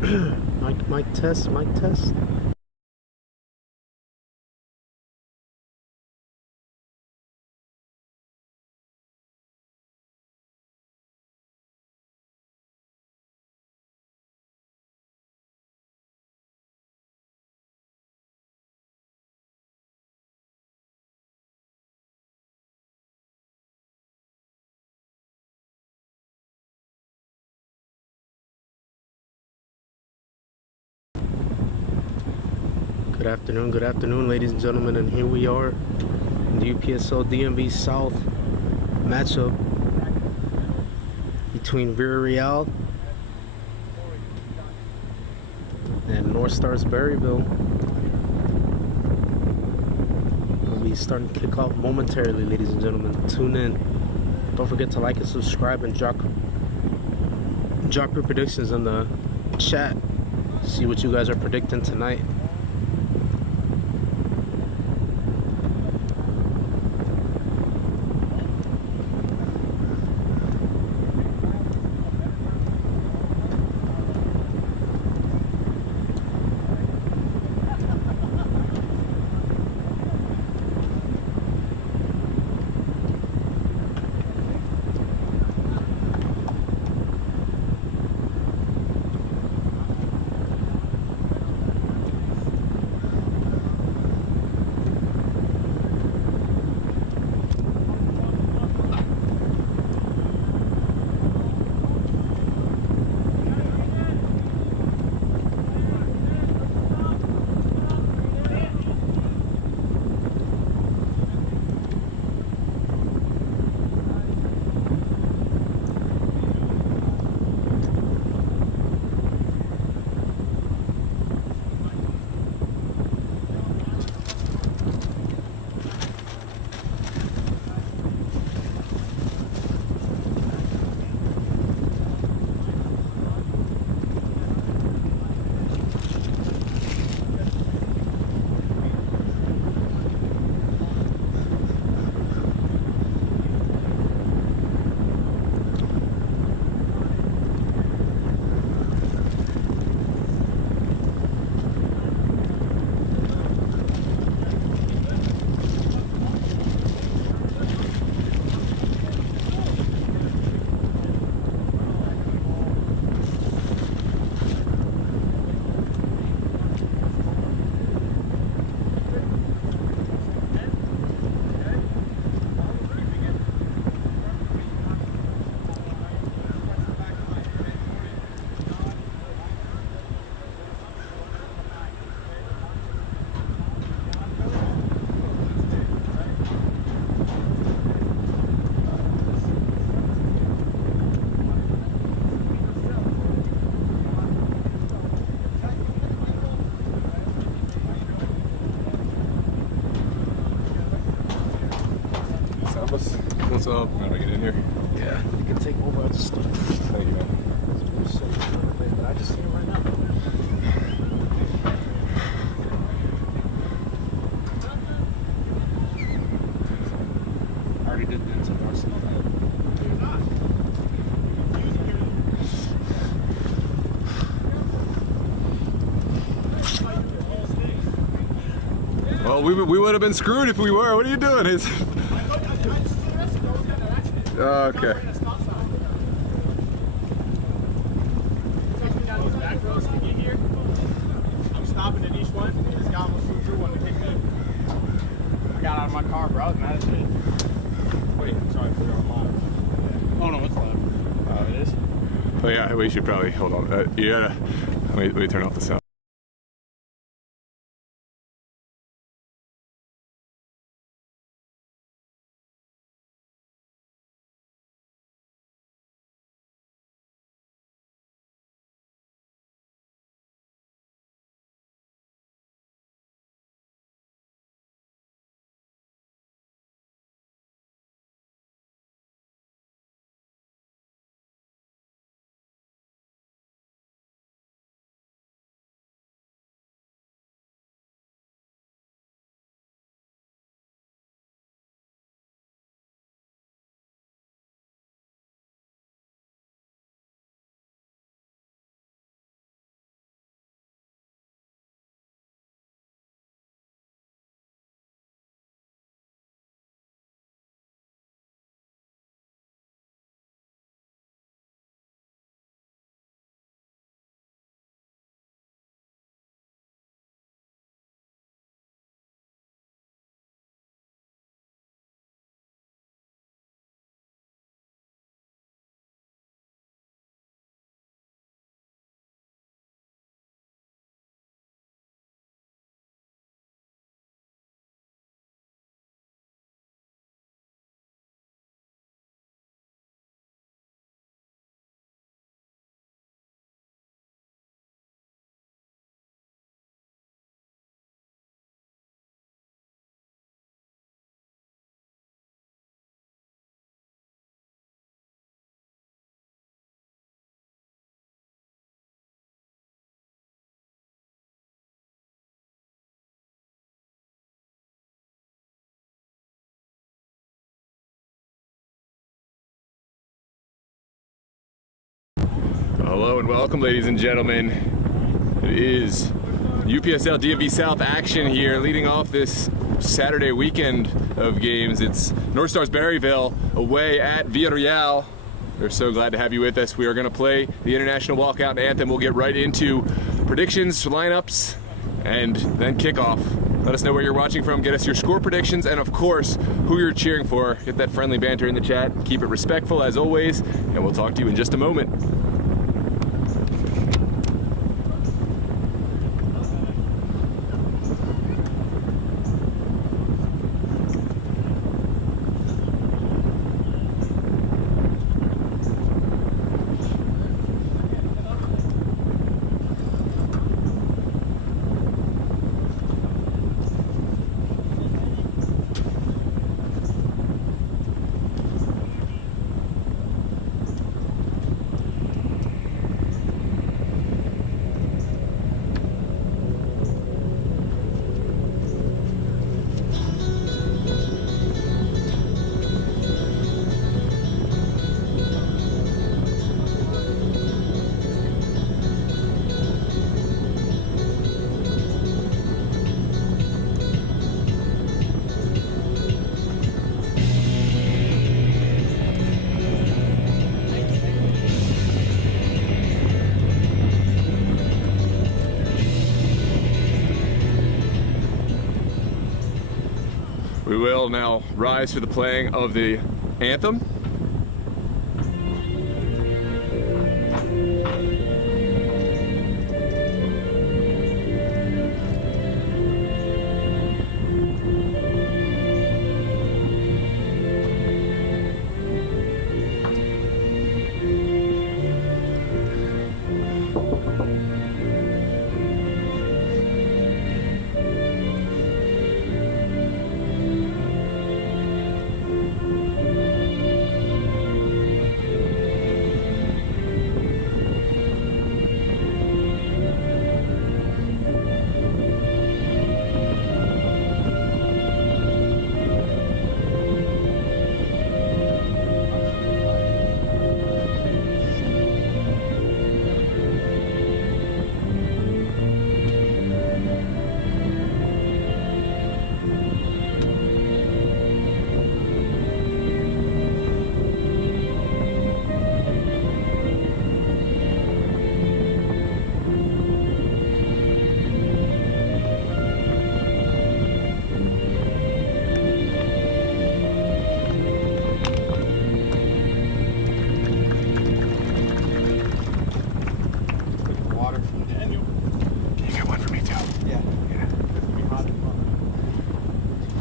Mic test, mic test. Good afternoon, ladies and gentlemen, and here we are in the UPSL DMV South matchup between Villareal and Northstars Berryville. We'll be starting to kick off momentarily, ladies and gentlemen. Tune in. Don't forget to like and subscribe and drop your predictions in the chat. See what you guys are predicting tonight. What's up? How do I get in here? Yeah, you can take over. I just Thank you, man. I just see it right now. I already did the inside varsity. Well, we would have been screwed if we were. What are you doing? Okay. I'm stopping at each one. This guy almost flew through one to kick me. I got out of my car, bro. I was mad as shit. Wait, sorry, I put it on live. Oh no, it's live. Oh, it is? Oh yeah, we should probably hold on. You gotta let me turn off the sound. Hello and welcome, ladies and gentlemen. It is UPSL DMV South action here, leading off this Saturday weekend of games. It's Northstars Berryville away at Villarreal. We're so glad to have you with us. We are going to play the International Walkout Anthem. We'll get right into predictions, lineups, and then kickoff. Let us know where you're watching from. Get us your score predictions and, of course, who you're cheering for. Get that friendly banter in the chat. Keep it respectful as always, and we'll talk to you in just a moment. We will now rise for the playing of the anthem.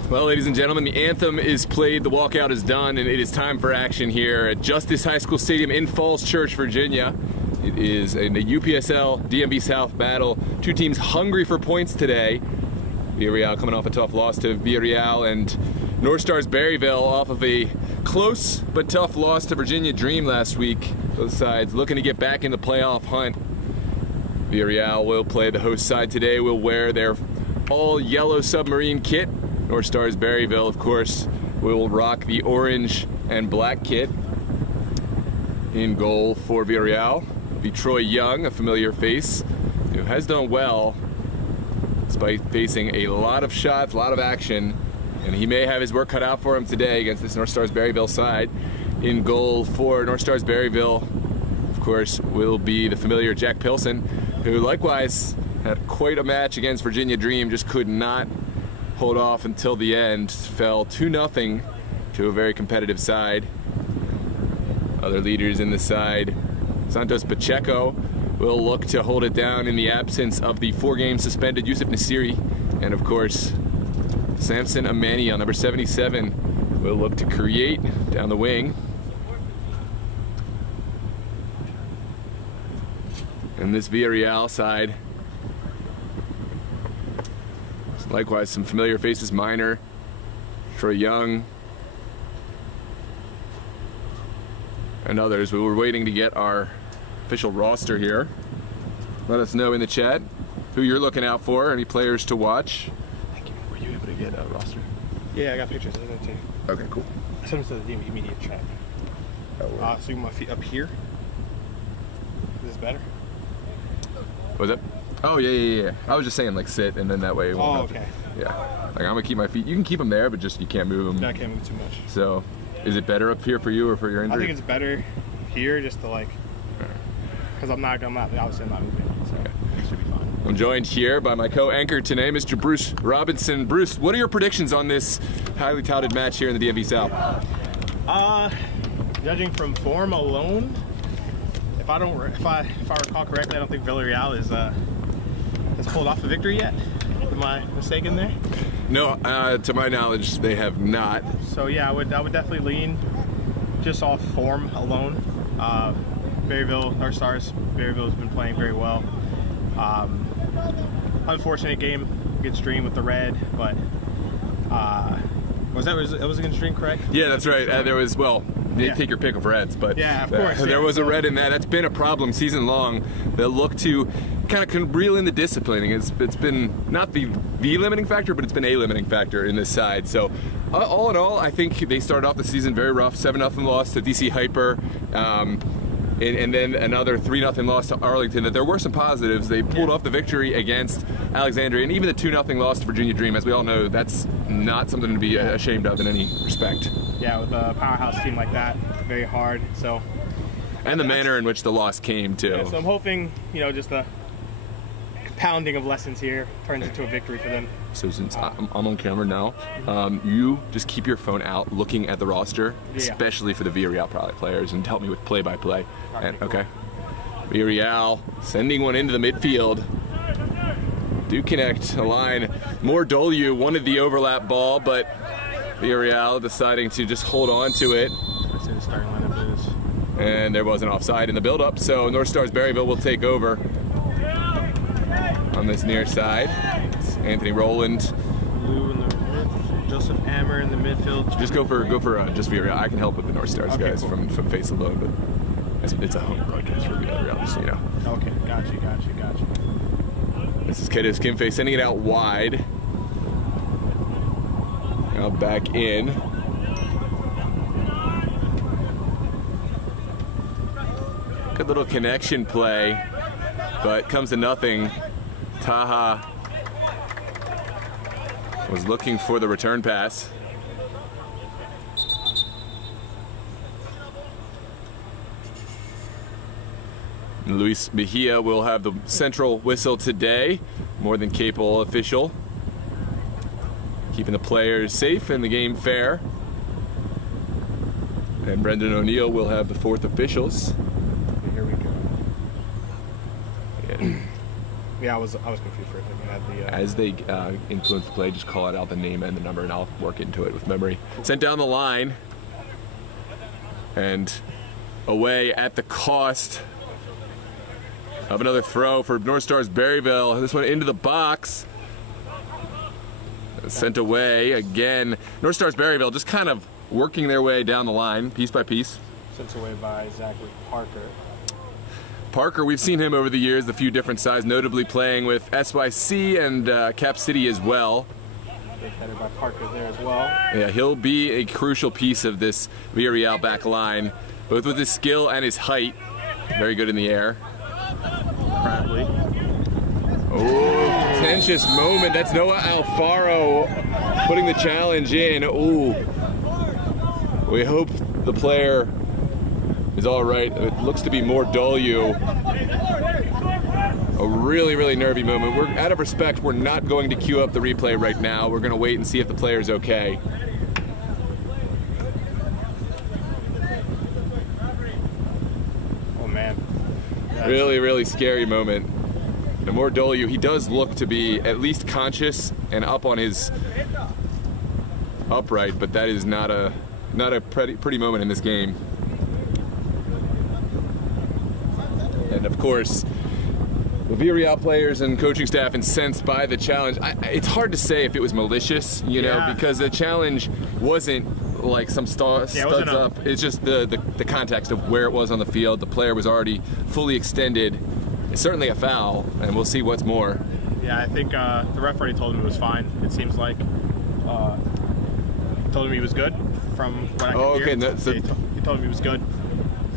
Well, ladies and gentlemen, the anthem is played, the walkout is done, and it is time for action here at Justice High School Stadium in Falls Church, Virginia. It is a UPSL DMV South battle. Two teams hungry for points today. Villareal coming off a tough loss to Villarreal, and Northstars Berryville off of a close but tough loss to Virginia Dream last week. Both sides looking to get back in the playoff hunt. Villarreal will play the host side today. Will wear their all-yellow submarine kit. Northstars Berryville, of course, will rock the orange and black kit. In goal for Villarreal will be Troy Young, a familiar face, who has done well despite facing a lot of shots, a lot of action, and he may have his work cut out for him today against this Northstars Berryville side. In goal for Northstars Berryville, of course, will be the familiar Jack Pilson, who likewise had quite a match against Virginia Dream, just could not hold off until the end. Fell 2-0 to a very competitive side. Other leaders in the side, Santos Pacheco will look to hold it down in the absence of the 4-game suspended Yusuf Nasiri, and of course Samson Amani on number 77 will look to create down the wing. And this Villarreal side, likewise some familiar faces, Minor, Troy Young, and others. We were waiting to get our official roster here. Let us know in the chat who you're looking out for, any players to watch. Were you able to get a roster? Yeah, I got pictures. I sent it to you. Okay, cool. I sent it to the DMV immediate chat. So you want my feet up here? this better? Was it? Oh yeah. I was just saying like sit, and then that way. Oh, okay. Yeah. Like I'm gonna keep my feet. You can keep them there, but just you can't move them. Yeah, I can't move too much. So, is it better up here for you or for your injury? I think it's better here, just to like, because I'm not obviously I'm not moving, so it should be fine. I'm joined here by my co-anchor today, Mr. Bruce Robinson. Bruce, what are your predictions on this highly touted match here in the DMV South? Judging from form alone, if I recall correctly, I don't think Villareal has pulled off a victory yet. Am I mistaken there? No, to my knowledge, they have not. So yeah, I would definitely lean just off form alone. Berryville, Northstars, Berryville has been playing very well. Unfortunate game against Dream with the red, but was against Dream, correct? Yeah, that's right. There was, well, you Yeah. take your pick of reds, but Yeah, of course, there yeah. was a red in that. That's been a problem season long. They'll look to kind of reel in the disciplining. It's been not the limiting factor, but it's been a limiting factor in this side. So all in all, I think they started off the season very rough. 7-0 loss to DC Hyper. And then another 3-0 loss to Arlington. That there were some positives. They pulled off the victory against Alexandria, and even the 2-0 loss to Virginia Dream. As we all know, that's not something to be ashamed of in any respect. Yeah, with a powerhouse team like that, very hard. So, and the manner in which the loss came too. Yeah, so I'm hoping, just a compounding of lessons here turns into a victory for them. So since I'm on camera now, you just keep your phone out looking at the roster, especially for the Villarreal product players, and help me with play-by-play. Okay. Villarreal sending one into the midfield. Do connect a line. More Dolu wanted the overlap ball, but Villarreal deciding to just hold on to it. And there was an offside in the build-up, so Northstars Berryville will take over on this near side. It's Anthony Rowland. Lou in the mid, Joseph Ammer in the midfield. Just go for just Villarreal. I can help with the Northstars guys from face alone, but it's a home broadcast for Villarreal, just so you know. Okay, gotcha. This is Kedes Kimfe sending it out wide. Now back in. Good little connection play, but comes to nothing. Taha was looking for the return pass. Luis Mejia will have the central whistle today. More than capable official. Keeping the players safe and the game fair. And Brendan O'Neill will have the fourth officials. Here we go. Yeah, I was confused for a second. As they influence the play, just call out the name and the number, and I'll work into it with memory. Sent down the line. And away at the cost of another throw for Northstars Berryville. This one into the box. Sent away again. Northstars Berryville just kind of working their way down the line, piece by piece. Sent away by Zachary Parker. Parker, we've seen him over the years, a few different sides, notably playing with SYC and Cap City as well. Good header by Parker there as well. Yeah, he'll be a crucial piece of this Villarreal back line, both with his skill and his height. Very good in the air. Bradley. Oh, contentious moment. That's Noah Alfaro putting the challenge in. Ooh. We hope the player is all right. It looks to be more Dolu. A really, really nervy moment. We're out of respect. We're not going to queue up the replay right now. We're going to wait and see if the player's okay. Oh man. Really, really scary moment. The more Dolu, he does look to be at least conscious and up on his upright, but that is not a pretty moment in this game. And of course, the Villarreal players and coaching staff incensed by the challenge. It's hard to say if it was malicious, you know, because the challenge wasn't like some studs up. It's just the context of where it was on the field. The player was already fully extended. It's certainly a foul, and we'll see what's more. Yeah, I think the ref already told him it was fine. It seems like told him he was good from what I can hear. Okay. He told him he was good.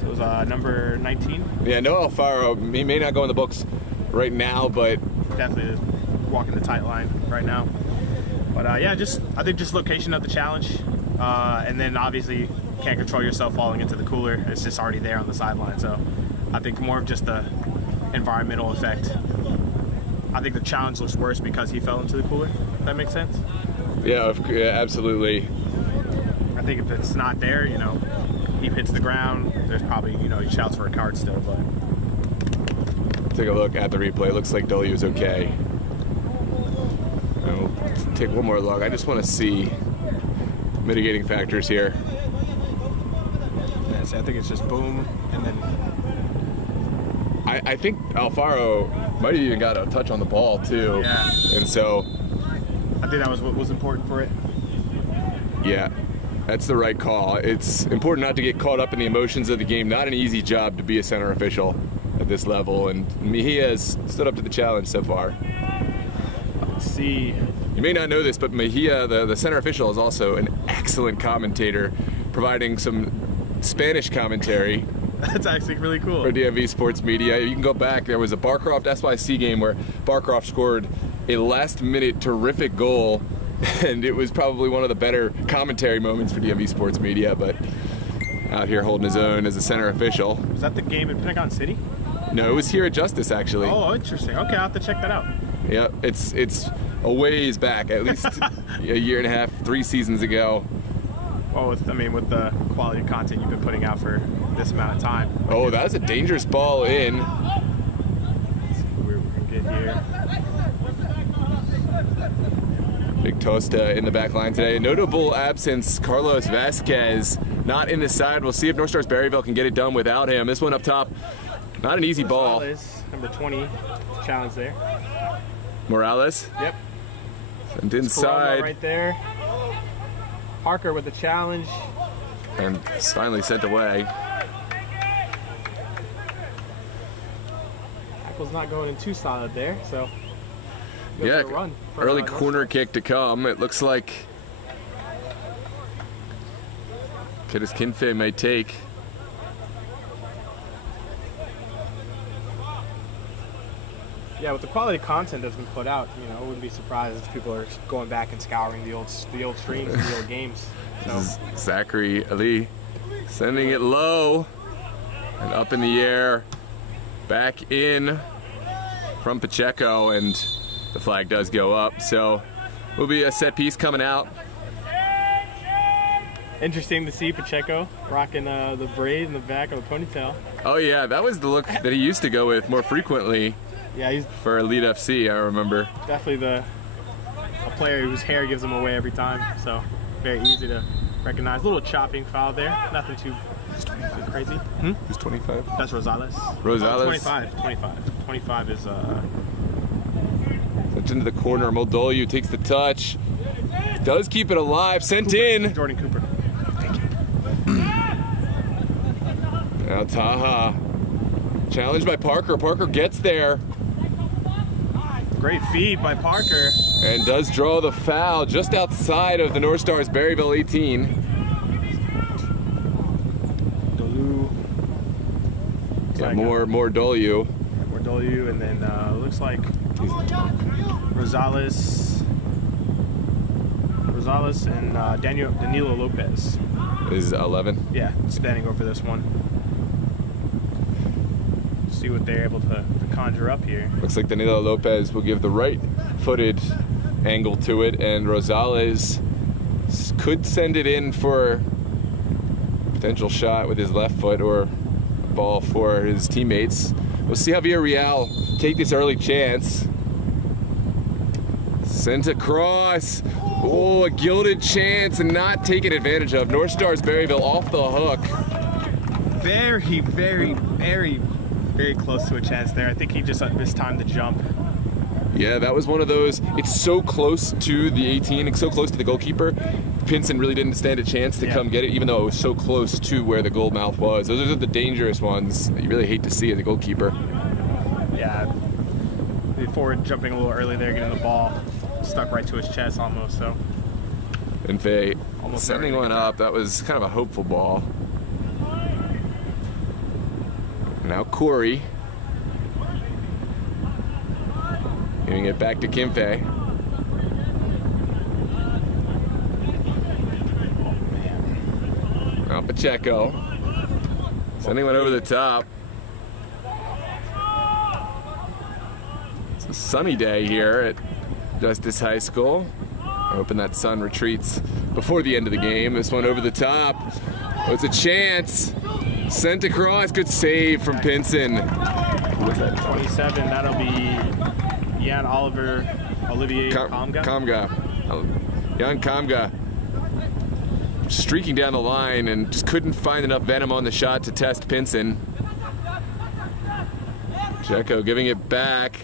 So it was number 19. Yeah, no Alfaro. He may not go in the books right now, but Definitely walking the tight line right now. But yeah, I think just location of the challenge, and then obviously can't control yourself falling into the cooler. It's just already there on the sideline. So I think more of just the environmental effect. I think the challenge looks worse because he fell into the cooler. If that makes sense? yeah, absolutely. I think if it's not there, you know, he hits the ground, there's probably, you know, he shouts for a card still, but. Take a look at the replay. Looks like W is okay. And we'll take one more look. I just want to see mitigating factors here. Yeah, so I think it's just boom, and then. I think Alfaro might have even got a touch on the ball too. Yeah. And so. I think that was what was important for it. Yeah, that's the right call. It's important not to get caught up in the emotions of the game. Not an easy job to be a center official at this level, and Mejia has stood up to the challenge so far. Let's see. You may not know this, but Mejia, the center official, is also an excellent commentator, providing some Spanish commentary. That's actually really cool. For DMV Sports Media. You can go back. There was a Barcroft SYC game where Barcroft scored a last-minute terrific goal, and it was probably one of the better commentary moments for DMV Sports Media, but out here holding his own as a center official. Was that the game in Pentagon City? No, it was here at Justice, actually. Oh, interesting. Okay, I'll have to check that out. Yeah, it's a ways back, at least a year and a half, 3 seasons ago. Well, with the quality of content you've been putting out for this amount of time. Oh, that was a dangerous ball in. Let's see where we can get here. Big Tosta in the back line today. Notable absence, Carlos Vasquez, not in the side. We'll see if Northstars Berryville can get it done without him. This one up top, not an easy ball. Morales, number 20, challenge there. Morales? Yep. And inside. Right there. Parker with the challenge. And it's finally sent away. Tackle's not going in too solid there, so. Yeah, run early corner kick to come. It looks like Kidis Kinfe may take. Yeah, with the quality content that's been put out, you know, I wouldn't be surprised if people are going back and scouring the old streams and the old games. So. Zachary Ali sending it low and up in the air, back in from Pacheco, and the flag does go up. So will be a set piece coming out. Interesting to see Pacheco rocking the braid in the back of the ponytail. Oh yeah, that was the look that he used to go with more frequently. Yeah, he's for Elite FC, I remember. Definitely a player whose hair gives him away every time, so very easy to recognize. A little chopping foul there, nothing too crazy. Who's 25? That's Rosales. Rosales? 25 is Touch into the corner, Moldolu takes the touch. Does keep it alive, sent Cooper. in. Jordan Cooper. Thank you. Now Taha, challenged by Parker. Parker gets there. Great feed by Parker. And does draw the foul just outside of the Northstars Berryville 18. Dolu. Yeah, more Dolu. More Dolu, and then looks like Rosales and Danilo Lopez. Is 11? Yeah, standing over this one. See what they're able to conjure up here. Looks like Danilo Lopez will give the right-footed angle to it, and Rosales could send it in for potential shot with his left foot or ball for his teammates. We'll see how Villareal take this early chance. Sent across. Oh, a gilded chance and not taken advantage of. Northstars Berryville off the hook. Very, very, very, very close to a chance there. I think he just missed time to jump. Yeah, that was one of those. It's so close to the 18, it's so close to the goalkeeper. Pinson really didn't stand a chance to come get it, even though it was so close to where the goal mouth was. Those are the dangerous ones that you really hate to see as a goalkeeper. Yeah, before jumping a little early there, getting the ball stuck right to his chest almost. So. And Faye sending one up. That was kind of a hopeful ball. Now Corey. Giving it back to Kimfe. Now Pacheco. Sending one over the top. It's a sunny day here at Justice High School. Hoping that sun retreats before the end of the game. This one over the top. Oh, it's a chance. Sent across. Good save from Pinson. What's that? 27. That'll be Jan Oliver Olivier Kamga. Jan Kamga. Streaking down the line and just couldn't find enough venom on the shot to test Pinson. Pacheco giving it back.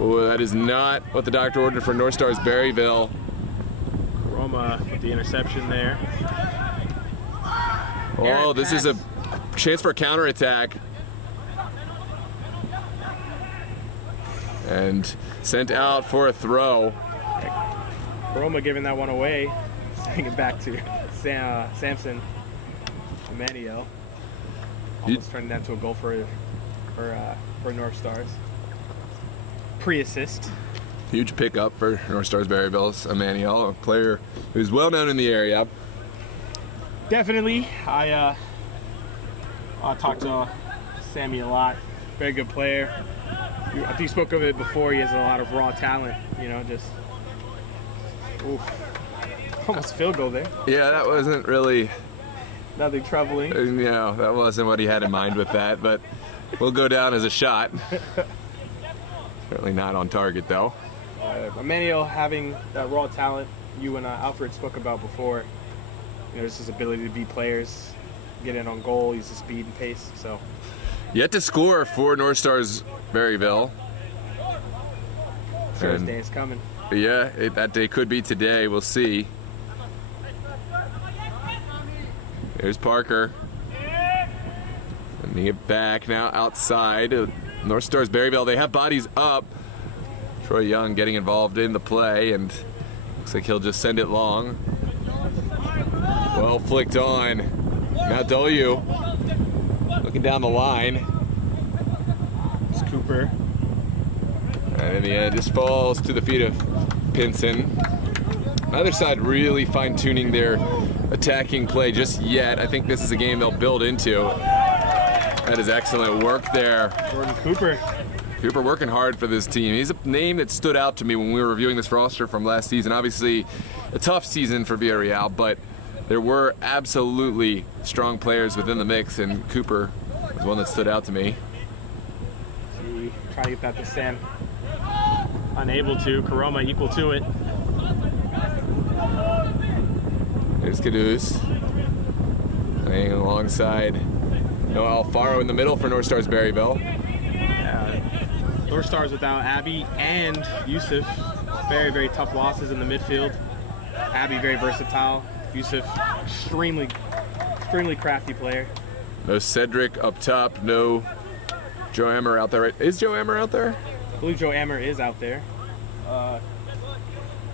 Oh, that is not what the doctor ordered for Northstars Berryville. Roma with the interception there. Oh, this is a chance for a counterattack. And sent out for a throw. Roma giving that one away. Sending it back to Samson Emmanuel. Almost turning that to a goal for Northstars. Pre-assist. Huge pickup for Northstars Berryville's Emmanuel, a player who's well known in the area. Definitely. I talked to Sammy a lot. Very good player. I think you spoke of it before. He has a lot of raw talent. You know, just oof. Almost a field goal there. Yeah, that wasn't really nothing troubling. No, that wasn't what he had in mind with that, but we'll go down as a shot. Certainly not on target though. Emmanuel having that raw talent you and Alfred spoke about before. You know, just his ability to beat players, get in on goal, use the speed and pace. So yet to score for Northstars Berryville. Sure, his day is coming. Yeah, that day could be today. We'll see. There's Parker. Sending it back now outside. Northstars Berryville, they have bodies up. Troy Young getting involved in the play, and looks like he'll just send it long. Well flicked on. Now W looking down the line. It's Cooper. And in the end, just falls to the feet of Pinson. Other side really fine-tuning their attacking play just yet. I think this is a game they'll build into. That is excellent work there. Jordan Cooper. Cooper working hard for this team. He's a name that stood out to me when we were reviewing this roster from last season. Obviously, a tough season for Villareal, but there were absolutely strong players within the mix, and Cooper was one that stood out to me. Try to get that to Sam. Unable to. Karoma equal to it. There's Caduce. Playing alongside Noah Alfaro in the middle for Northstars Berryville. Northstars without Abby and Yusuf. Very, very tough losses in the midfield. Abby very versatile. Yusuf extremely crafty player. No Cedric up top. No Joe Emmer out there. Is Joe Emmer out there? I believe Joe Emmer is out there.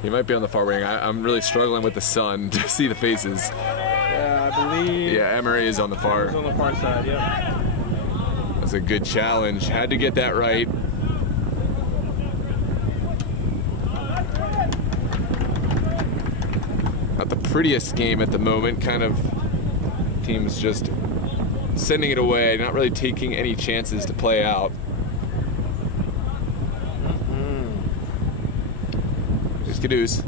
He might be on the far wing. I'm really struggling with the sun to see the faces. Yeah, I believe. Yeah, Emmer is on the far. He's on the far side. Yeah. That's a good challenge. Had to get that right. Not the prettiest game at the moment. Kind of teams just sending it away, not really taking any chances to play out. Here's Caduce.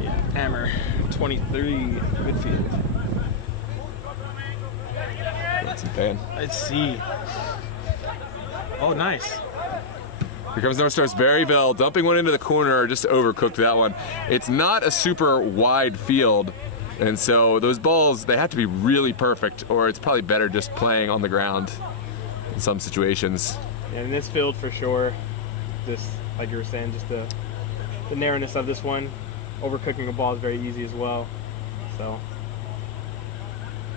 Yeah, Hammer, 23 midfield. That's a fan. Let's see. Oh, nice. Here comes Northstars Berryville, dumping one into the corner, just overcooked that one. It's not a super wide field, and so those balls, they have to be really perfect, or it's probably better just playing on the ground in some situations. And in this field, for sure, this, like you were saying, just the narrowness of this one, overcooking a ball is very easy as well. So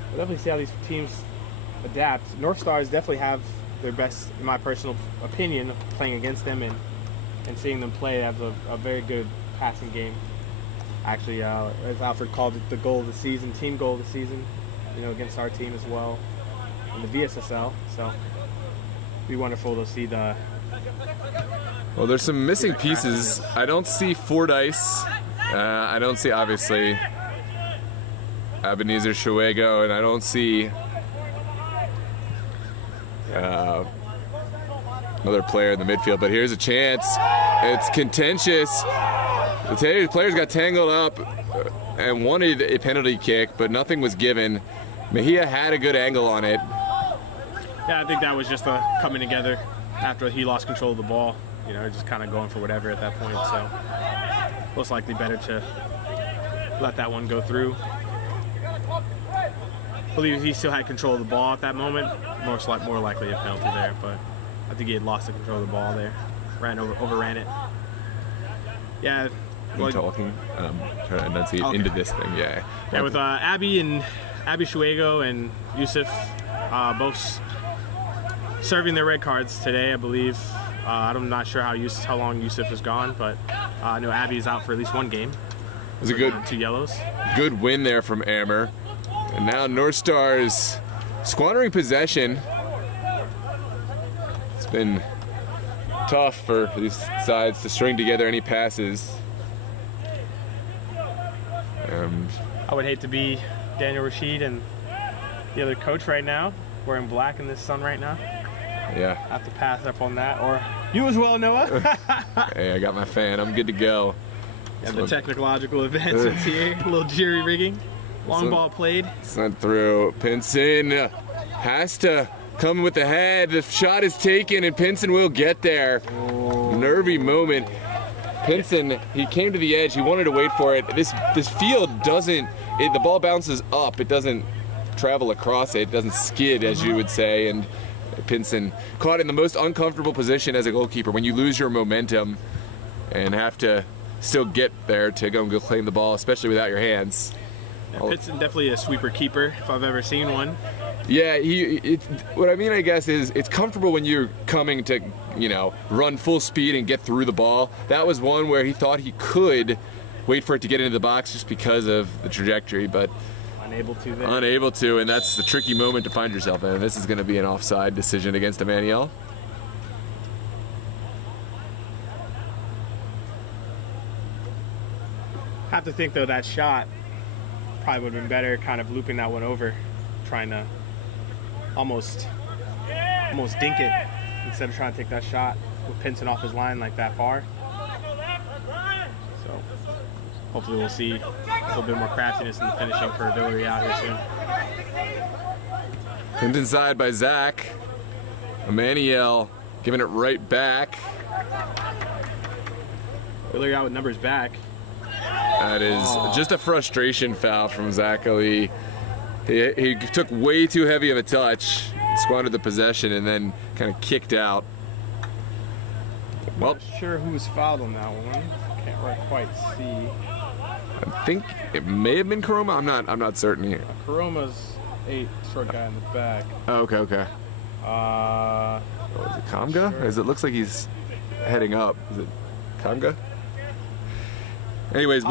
we'll definitely see how these teams adapt. Northstars definitely have their best, in my personal opinion, playing against them and seeing them play. They have a very good passing game. Actually, as Alfred called it, the goal of the season, team goal of the season. you know, against our team as well in the VSSL. So it'd be wonderful to see the. Well, there's some missing pieces. I don't see Fordyce. I don't see, obviously, Ebenezer Shuego, and I don't see another player in the midfield. But here's a chance. It's contentious. The players got tangled up and wanted a penalty kick, but nothing was given. Mejia had a good angle on it. Yeah, I think that was just a coming together after he lost control of the ball. You know, just kind of going for whatever at that point. So most likely better to let that one go through. I believe he still had control of the ball at that moment. More likely a penalty there, but I think he had lost the control of the ball there. Overran it. Yeah. Well, talking, trying to enunciate into this thing, yeah. Yeah, with Abby Shuego and Yusuf both serving their red cards today, I believe. I'm not sure how long Yusuf is gone, but I know Abby is out for at least one game. It was a good 2 yellows. Good win there from Ammer. And now Northstars squandering possession. It's been tough for these sides to string together any passes. I would hate to be Daniel Rashid and the other coach right now, wearing black in this sun right now. Yeah. Have to pass up on that, or you as well, Noah. Hey, I got my fan. I'm good to go. Yeah, the technological advancements here. A little jury rigging. Long ball played. Sent through. Pinson has to come with the head. The shot is taken, and Pinson will get there. Oh. Nervy moment. Pinson, he came to the edge. He wanted to wait for it. This field doesn't. The ball bounces up. It doesn't travel across it. It doesn't skid, as you would say. And Pinson caught in the most uncomfortable position as a goalkeeper when you lose your momentum and have to still get there to go claim the ball, especially without your hands. Yeah, Pinson definitely a sweeper keeper if I've ever seen one. Yeah, what I mean, I guess, is it's comfortable when you're coming to, you know, run full speed and get through the ball. That was one where he thought he could wait for it to get into the box just because of the trajectory, but unable to there. Unable to, and that's the tricky moment to find yourself in. This is going to be an offside decision against Emmanuel. Have to think, though, that shot probably would have been better, kind of looping that one over, trying to almost dink it instead of trying to take that shot with Pinson off his line like that far. So hopefully we'll see a little bit more craftiness in the finishing for Villareal here soon. Pinned inside by Zach. Emmanuel giving it right back. Villareal with numbers back. That is just a frustration foul from Zach Ali. He took way too heavy of a touch, squandered the possession, and then kind of kicked out. Well, not sure who was fouled on that one. Can't quite see. I think it may have been Karoma. I'm not certain here. Karoma's short guy in the back. Oh, okay. Is Is it Kamga? Sure. It looks like he's heading up. Is it Kamga? Anyways,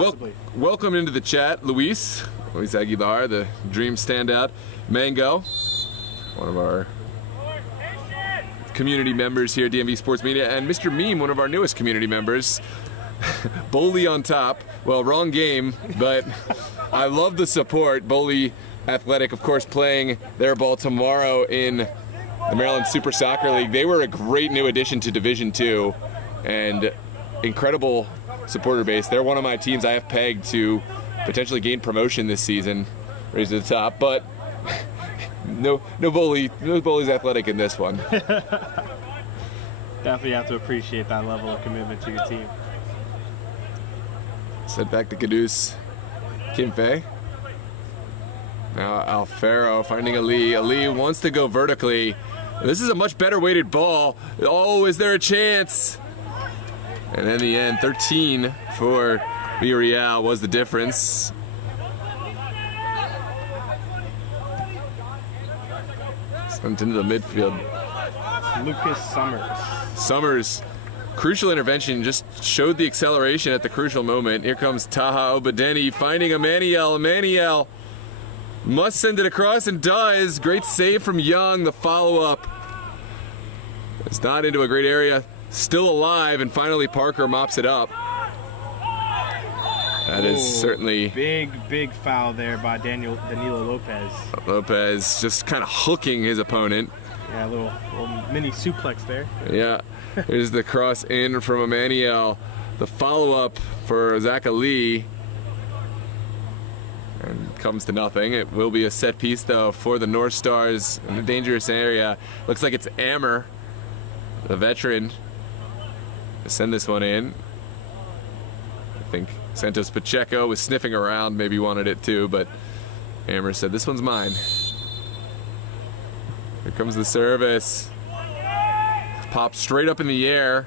welcome into the chat, Luis Aguilar, the dream standout. Mango, one of our community members here at DMV Sports Media, and Mr. Meme, one of our newest community members. Bowley on top. Well, wrong game, but I love the support. Bowley Athletic, of course, playing their ball tomorrow in the Maryland Super Soccer League. They were a great new addition to Division II, and incredible supporter base. They're one of my teams I have pegged to potentially gain promotion this season, raised to the top, but no Bowley's Athletic in this one. Definitely have to appreciate that level of commitment to your team. Sent back to Caduce. Kim Fei. Now Alfaro finding Ali. Ali wants to go vertically. This is a much better weighted ball. Oh, is there a chance? And in the end, 13 for Villarreal was the difference. Sent into the midfield. Lucas Summers, crucial intervention, just showed the acceleration at the crucial moment. Here comes Taha Obadeni finding Emmanuel. Emmanuel Must send it across and does. Great save from Young. The follow-up. It's not into a great area. Still alive, and finally Parker mops it up. That is certainly... Big foul there by Danilo Lopez. Lopez just kind of hooking his opponent. Yeah, a little mini suplex there. Yeah. Here's the cross in from Emmanuel. The follow-up for Zach Ali. And comes to nothing. It will be a set piece, though, for the Northstars in a dangerous area. Looks like it's Ammer, the veteran, to send this one in. I think Santos Pacheco was sniffing around, maybe wanted it too, but Ammer said, this one's mine. Here comes the service. Pops straight up in the air.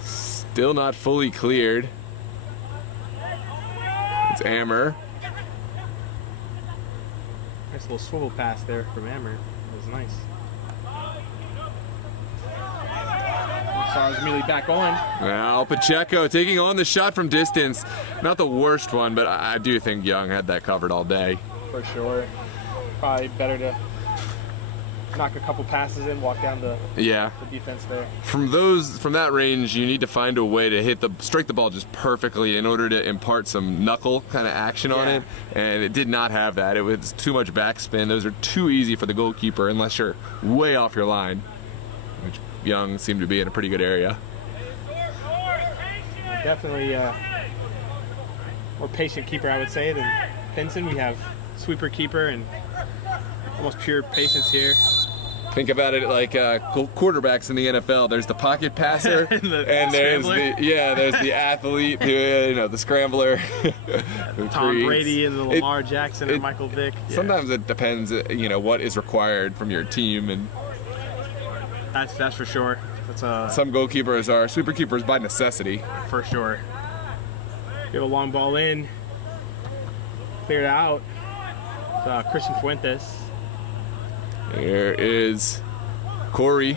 Still not fully cleared. It's Ammer. Nice little swivel pass there from Ammer. That was nice. Stars immediately back on. Now Pacheco taking on the shot from distance. Not the worst one, but I do think Young had that covered all day. For sure. Probably better to knock a couple passes in, walk down the defense there. From that range, you need to find a way to strike the ball just perfectly in order to impart some knuckle kind of action on it. And it did not have that. It was too much backspin. Those are too easy for the goalkeeper unless you're way off your line, which Young seemed to be in a pretty good area. Definitely more patient keeper, I would say, than Pinson. We have sweeper keeper and almost pure patience here. Think about it like quarterbacks in the NFL. There's the pocket passer, and there's the athlete, the scrambler. Tom Brady and the Lamar Jackson and Michael Vick. Yeah. Sometimes it depends, what is required from your team, and that's for sure. Some goalkeepers are sweeper keepers by necessity. For sure. Give a long ball in, cleared out. Christian Fuentes. Here is Corey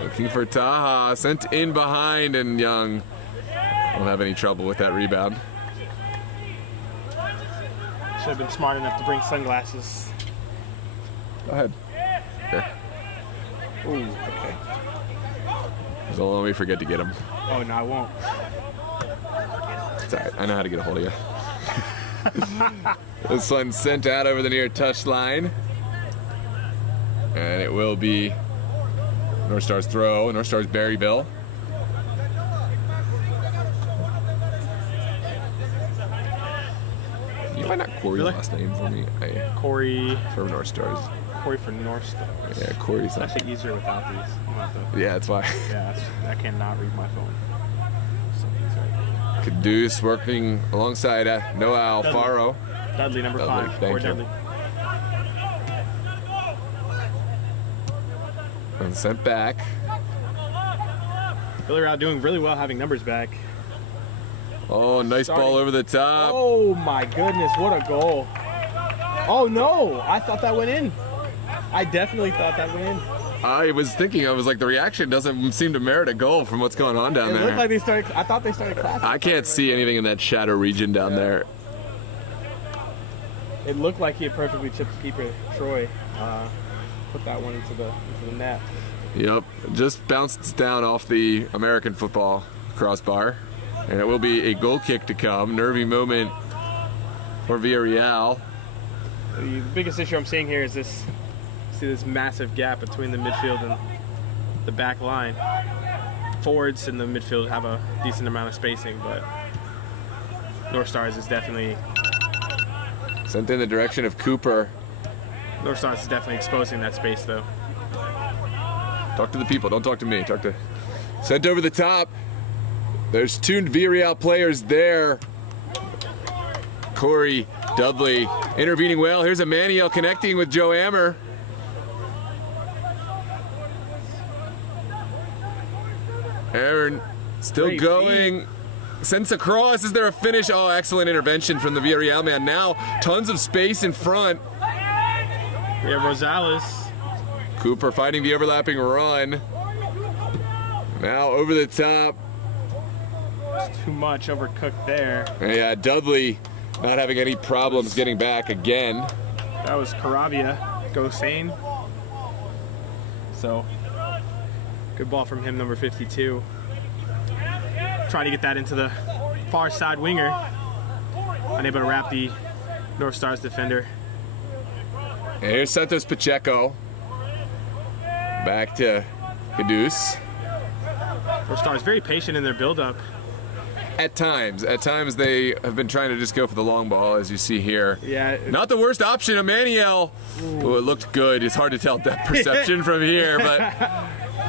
looking for Taha, sent in behind, and Young won't have any trouble with that rebound. Should have been smart enough to bring sunglasses. Go ahead. Here. Ooh, okay. So let me forget to get them. Oh, no, I won't. It's all right. I know how to get a hold of you. This one sent out over the near touchline. And it will be Northstars throw, Northstars Berryville. Can you find out Corey's last name for me? Corey. For Northstars. Corey for Northstars. Yeah, Corey's. It's actually easier without these. Yeah, that's why. Yeah, I cannot read my phone. Caduce working alongside Noah Alfaro. Dudley, number 5. Thank you. Dudley. And sent back. Villareal doing really well having numbers back. Oh, nice ball over the top. Oh my goodness, what a goal. Oh no, I thought that went in. I definitely thought that went in. I was thinking, the reaction doesn't seem to merit a goal from what's going on down there. It looked like I thought they started clapping. I can't see anything in that shadow region down there. It looked like he had perfectly chipped the keeper, Troy. Put that one into the net. Yep, just bounced down off the American football crossbar. And it will be a goal kick to come. Nervy moment for Villareal. The biggest issue I'm seeing here is this massive gap between the midfield and the back line. Forwards in the midfield have a decent amount of spacing, but Northstars is definitely sent in the direction of Cooper. Northstars is definitely exposing that space, though. Talk to the people, don't talk to me. Sent over the top. There's 2 Villareal players there. Corey Dudley intervening well. Here's Emmanuel connecting with Joe Ammer. Aaron still Great going. feed. Sends across. Is there a finish? Oh, excellent intervention from the Villareal man. Now tons of space in front. We have Rosales. Cooper fighting the overlapping run. Now over the top. too much overcooked there. Yeah, Dudley not having any problems getting back again. That was Caravia, go sane. So, good ball from him, number 52. Trying to get that into the far side winger. Unable to wrap the Northstars defender. And here's Santos Pacheco. Back to Caduce. Northstars very patient in their build-up. At times they have been trying to just go for the long ball, as you see here. Yeah. Not the worst option, Emmanuel. Oh, it looked good. It's hard to tell depth perception from here, but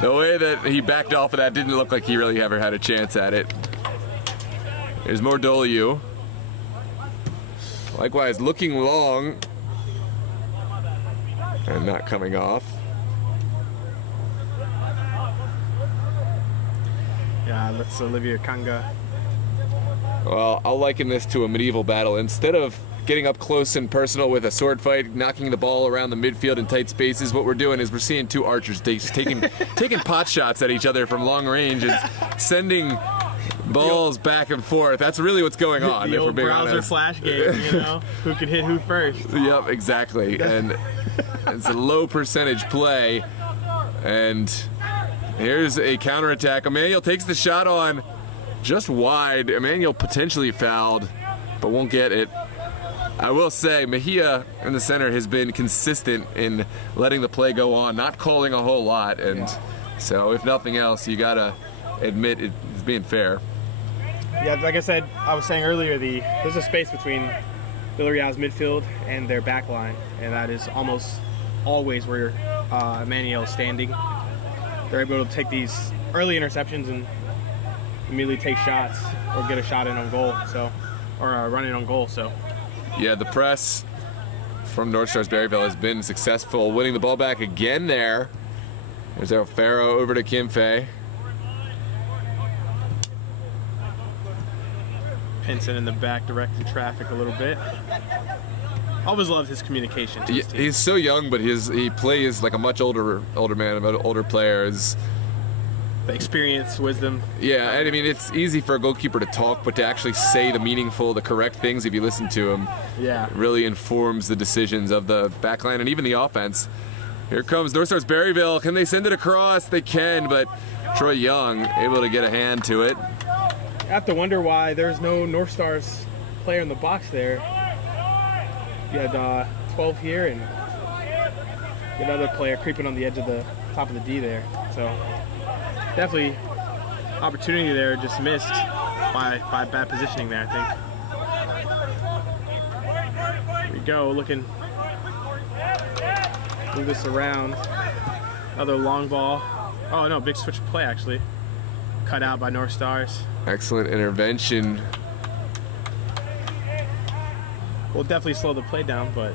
the way that he backed off of that didn't look like he really ever had a chance at it. There's more Doliu. Likewise, looking long and not coming off. Yeah, that's Olivia Kanga. Well, I'll liken this to a medieval battle. Instead of getting up close and personal with a sword fight, knocking the ball around the midfield in tight spaces, what we're doing is we're seeing two archers taking pot shots at each other from long range and sending balls back and forth. That's really what's going on. The old browser flash game, you know, who can hit who first. Yep, exactly. And it's a low percentage play. And here's a counterattack. Emmanuel takes the shot on just wide. Emmanuel potentially fouled, but won't get it. I will say, Mejia in the center has been consistent in letting the play go on, not calling a whole lot. And so, if nothing else, you gotta admit it's being fair. Yeah, like I said, I was saying earlier, there's a space between Villareal's midfield and their back line, and that is almost always where Emmanuel's standing. They're able to take these early interceptions and immediately take shots or get a shot in on goal, or run in on goal. So yeah, the press from Northstars Berryville has been successful, winning the ball back again there. There's O'Farrow over to Kimfe. Pinson in the back directing traffic a little bit. Always loved his communication to his team. He's so young, but he plays like a much older man, an older player. The experience, wisdom. Yeah, I mean, it's easy for a goalkeeper to talk, but to actually say the correct things, if you listen to him, really informs the decisions of the backline and even the offense. Here comes Northstars Berryville. Can they send it across? They can, but Troy Young able to get a hand to it. I have to wonder why there's no Northstars player in the box there. You had 12 here and another player creeping on the edge of the top of the D there. So definitely opportunity there, just missed by bad positioning there, I think. Here we go, looking, move this around. Another long ball. Oh no, big switch of play actually. Cut out by Northstars. Excellent intervention. We'll definitely slow the play down, but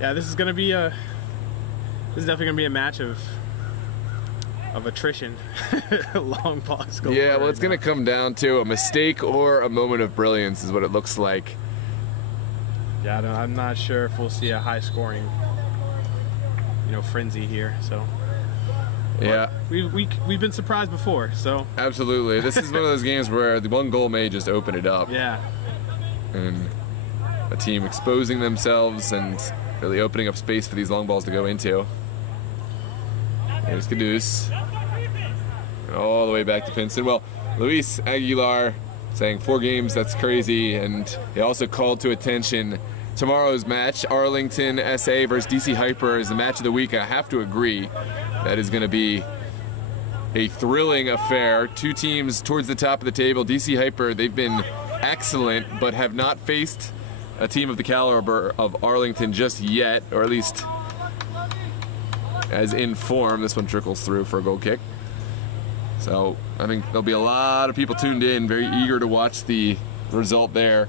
yeah, this is definitely gonna be a match of attrition. Long balls go. Yeah, well, it's gonna come down to a mistake or a moment of brilliance, is what it looks like. Yeah, I'm not sure if we'll see a high scoring, frenzy here. So yeah, we've been surprised before. So absolutely, this is one of those games where the one goal may just open it up. Yeah. And a team exposing themselves and really opening up space for these long balls to go into. There's Caduce. All the way back to Pinson. Well, Luis Aguilar saying 4 games, that's crazy. And he also called to attention tomorrow's match, Arlington SA versus DC Hyper, is the match of the week. I have to agree. That is going to be a thrilling affair. 2 teams towards the top of the table. DC Hyper, they've been excellent, but have not faced a team of the caliber of Arlington just yet, or at least as in form. This one trickles through for a goal kick. So I think there'll be a lot of people tuned in, very eager to watch the result there.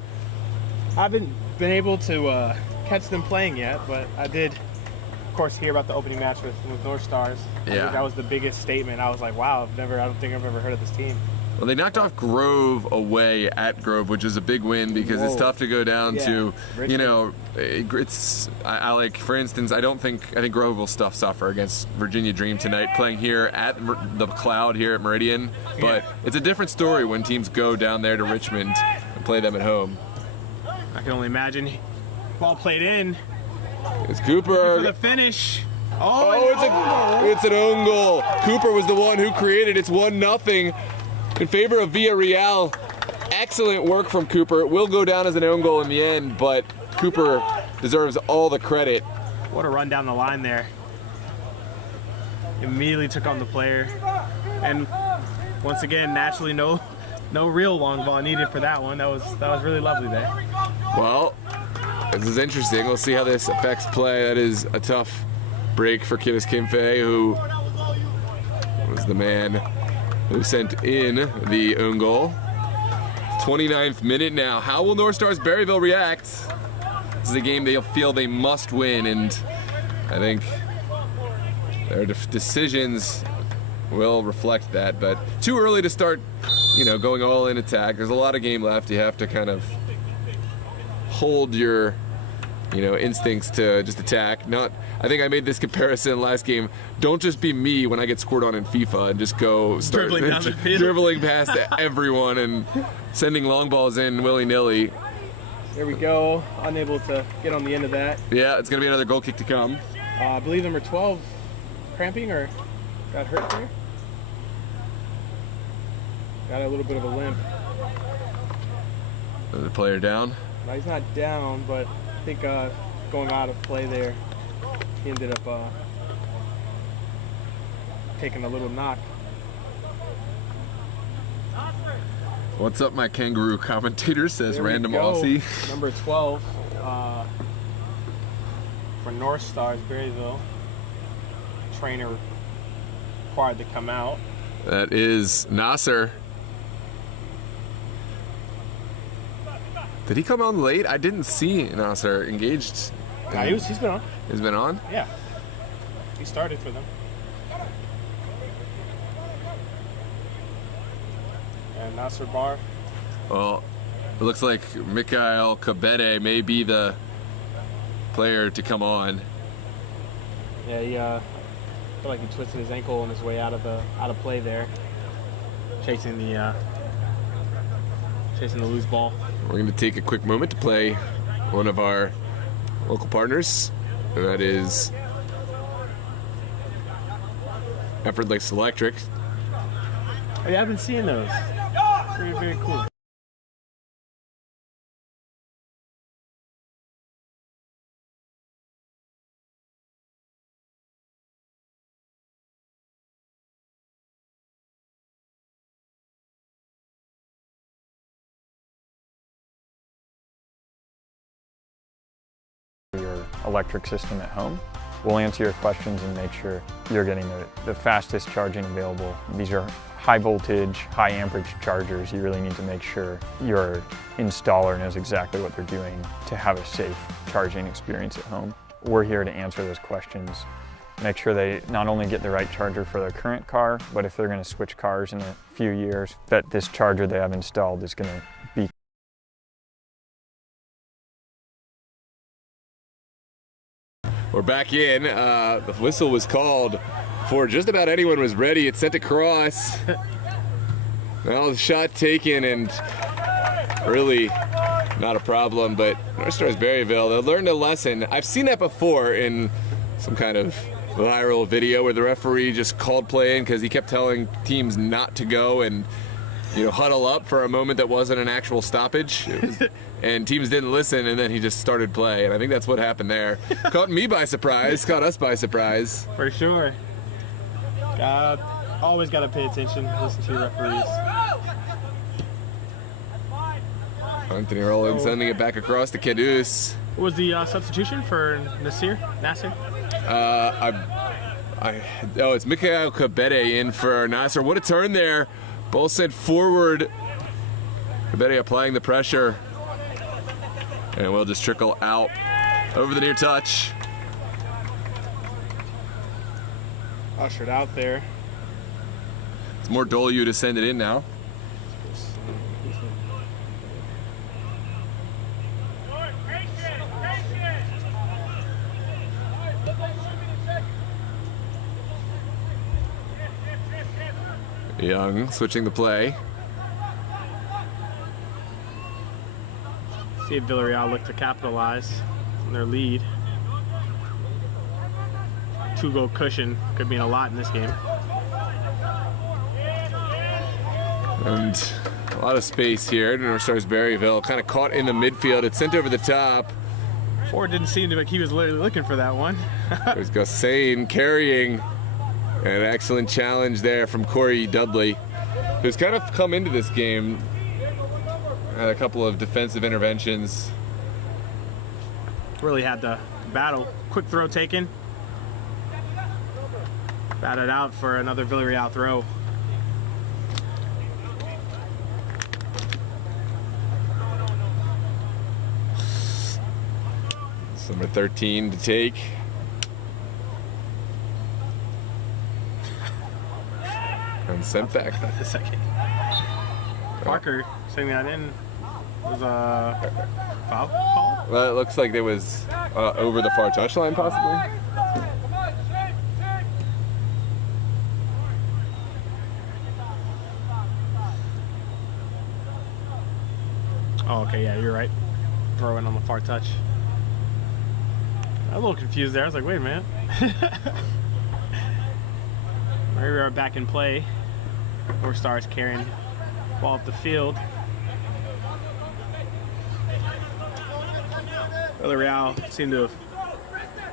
I haven't been able to catch them playing yet, but I did, of course, hear about the opening match with Northstars. I think that was the biggest statement. I was like, wow, I don't think I've ever heard of this team. Well, they knocked off Grove away at Grove, which is a big win because it's tough to go down to, you know, it's, I like, for instance, I think Grove will suffer against Virginia Dream tonight, playing here at the Cloud here at Meridian, but it's a different story when teams go down there to Richmond and play them at home. I can only imagine. Ball played in. It's Cooper. For the finish. It's an own goal. Cooper was the one who created it. It's 1-0 in favor of Villareal. Excellent work from Cooper. It will go down as an own goal in the end, but Cooper deserves all the credit. What a run down the line there. Immediately took on the player. And once again, naturally no real long ball needed for that one. That was really lovely there. Well, this is interesting. We'll see how this affects play. That is a tough break for Kidis Kimfe, who was the man who sent in the own goal. 29th minute now. How will Northstars Berryville react? This is a game they feel they must win, and I think their decisions will reflect that. But too early to start, you know, going all in attack. There's a lot of game left. You have to kind of hold your, you know, instincts to just attack. I think I made this comparison last game. Don't just be me when I get scored on in FIFA and just go start dribbling past everyone and sending long balls in willy-nilly. There we go. Unable to get on the end of that. Yeah, it's going to be another goal kick to come. I believe number 12 cramping or got hurt there. Got a little bit of a limp. The player down? No, he's not down, but I think going out of play there, he ended up taking a little knock. What's up, my kangaroo commentator, says Random go. Aussie. Number 12 for Northstars Berryville. Trainer required to come out. That is Nasser. Did he come on late? I didn't see Nasser engaged. Nah, he's been on. He's been on? Yeah. He started for them. And Nasser Bar. Well, it looks like Mikhail Kabede may be the player to come on. Yeah, he I feel like he twisted his ankle on his way out of play there. Chasing the loose ball. We're going to take a quick moment to play one of our local partners, and that is Effortless Electric. Oh yeah, I've been seeing those. Very, very cool. Your electric system at home. We'll answer your questions and make sure you're getting the fastest charging available. These are high voltage, high amperage chargers. You really need to make sure your installer knows exactly what they're doing to have a safe charging experience at home. We're here to answer those questions, make sure they not only get the right charger for their current car, but if they're going to switch cars in a few years, that this charger they have installed is going to be We're back in. The whistle was called before just about anyone was ready. It's sent across. Well, the shot taken, and really not a problem, but Northstars Berryville, they learned a lesson. I've seen that before in some kind of viral video where the referee just called play in because he kept telling teams not to go and, you know, huddle up for a moment that wasn't an actual stoppage. And teams didn't listen, and then he just started play, and I think that's what happened there. Caught me by surprise, caught us by surprise. For sure. Always got to pay attention, listen to your referees. Anthony Rowland sending it back across to Kedus. What was the substitution for Nasser? Oh, it's Mikhail Kabede in for Nasser. What a turn there. Ball sent forward. Kabede applying the pressure. And we'll just trickle out over the near touch. Ushered out there. It's more Dolu to send it in now. Young switching the play. See if Villarreal look to capitalize on their lead. 2-goal cushion could mean a lot in this game. And a lot of space here. Northstars Berryville kind of caught in the midfield. It's sent over the top. Ford didn't seem to like he was literally looking for that one. There's Gossain carrying. An excellent challenge there from Corey Dudley, who's kind of come into this game. Had a couple of defensive interventions. Really had the battle. Quick throw taken. Batted out for another Villareal throw. It's number 13 to take. And sent back. A second. Parker saying that in was a foul call. Well, it looks like it was over the far touchline, possibly. Oh, okay, yeah, you're right. Throw in on the far touch. I'm a little confused there. I was like, wait a minute. We are back in play. Northstars carrying ball up the field. Villarreal seemed to have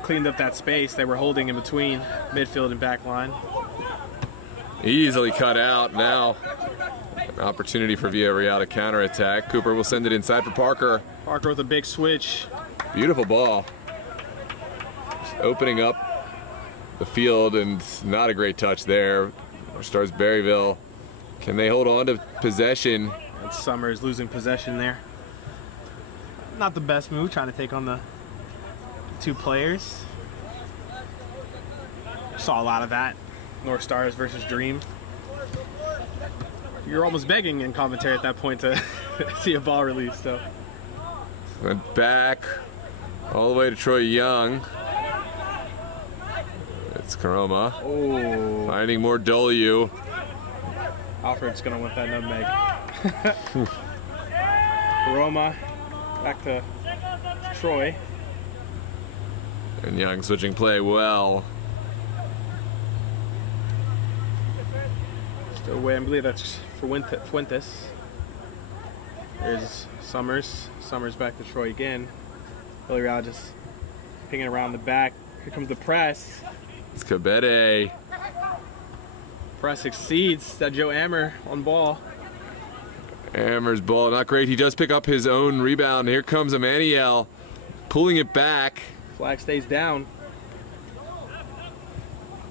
cleaned up that space they were holding in between midfield and back line. Easily cut out now. An opportunity for Villarreal to counterattack. Cooper will send it inside for Parker. Parker with a big switch. Beautiful ball. Just opening up the field, and not a great touch there. Northstars Berryville. Can they hold on to possession? And Summers losing possession there. Not the best move, trying to take on the two players. Saw a lot of that. Northstars versus Dream. You're almost begging in commentary at that point to see a ball release. So. Went back all the way to Troy Young. It's Karoma. Oh. Finding more W. Alfred's gonna want that nutmeg. Roma back to Troy. And Young switching play well. Still away, I believe that's for Fuentes. There's Summers. Summers back to Troy again. Villareal just pinging around the back. Here comes the press. It's Cabete. Press exceeds that Joe Ammer on ball. Ammer's ball, not great. He does pick up his own rebound. Here comes Emmanuel, pulling it back. Flag stays down.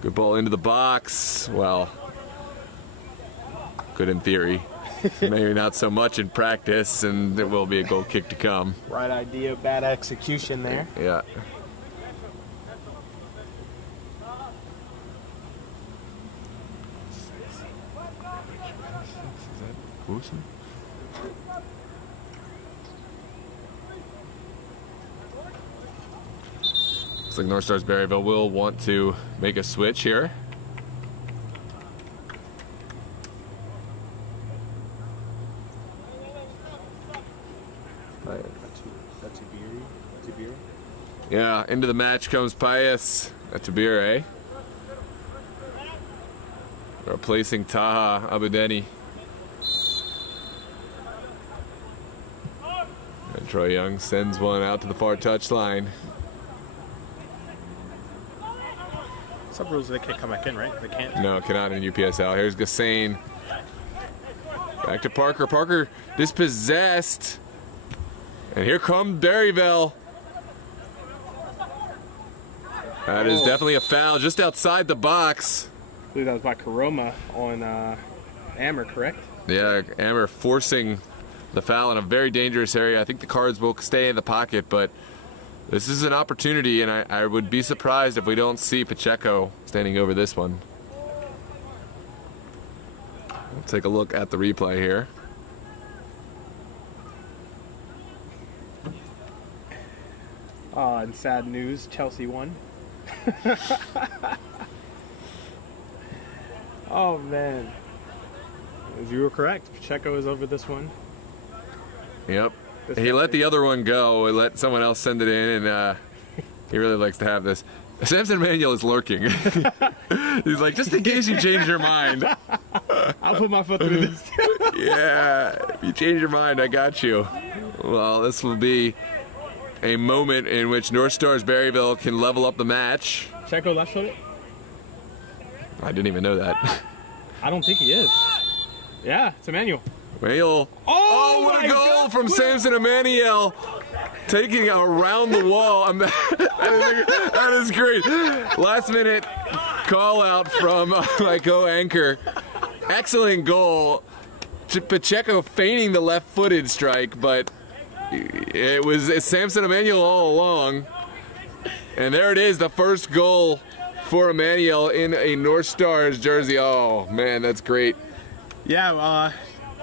Good ball into the box. Well, good in theory. Maybe not so much in practice, and there will be a goal kick to come. Right idea, bad execution there. Yeah. Looks like Northstars Berryville will want to make a switch here. Yeah, into the match comes Pius Atubire, replacing Taha Abudeni. And Troy Young sends one out to the far touchline. Some rules they can't come back in, right? They can't. No, cannot in UPSL. Here's Gossain. Back to Parker. Parker dispossessed. And here comes Berryville. That is definitely a foul just outside the box. I believe that was by Karoma on Ammer, correct? Yeah, Ammer forcing the foul in a very dangerous area. I think the cards will stay in the pocket, but this is an opportunity, and I would be surprised if we don't see Pacheco standing over this one. We'll take a look at the replay here. And sad news, Chelsea won. Oh man, You were correct. Pacheco is over this one. Yep. He let the other one go and let someone else send it in, and he really likes to have this. Samson Manuel is lurking. He's like, just in case you change your mind. I'll put my foot through this. Yeah, if you change your mind, I got you. Well, this will be a moment in which Northstars Berryville can level up the match. Pacheco left footed? I didn't even know that. I don't think he is. Yeah, it's Emmanuel. Emmanuel. Oh, what a goal from Samson Emmanuel. Taking around the wall. That is great. Last minute call out from my co-anchor. Excellent goal. Pacheco feigning the left-footed strike, but it's Samson Emmanuel all along. And there it is, the first goal for Emmanuel in a Northstars jersey. Oh man, that's great. Yeah,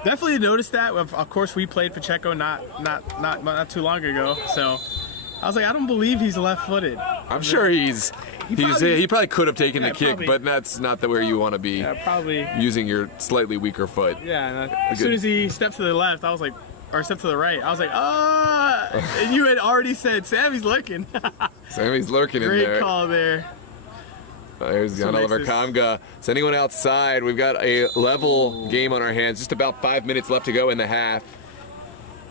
definitely noticed that. Of course, we played Pacheco not too long ago, so I was like, I don't believe he's left-footed. I'm sure he probably could have taken the kick, probably. but that's not the way you want to be probably using your slightly weaker foot. Yeah, and as soon as he stepped to the left, I was like, or stepped to the right, I was like, and you had already said, Sammy's lurking. Sammy's lurking in there. Great call there. There's Jan Oliver Kamga sending one outside. We've got a level game on our hands. Just about 5 minutes left to go in the half.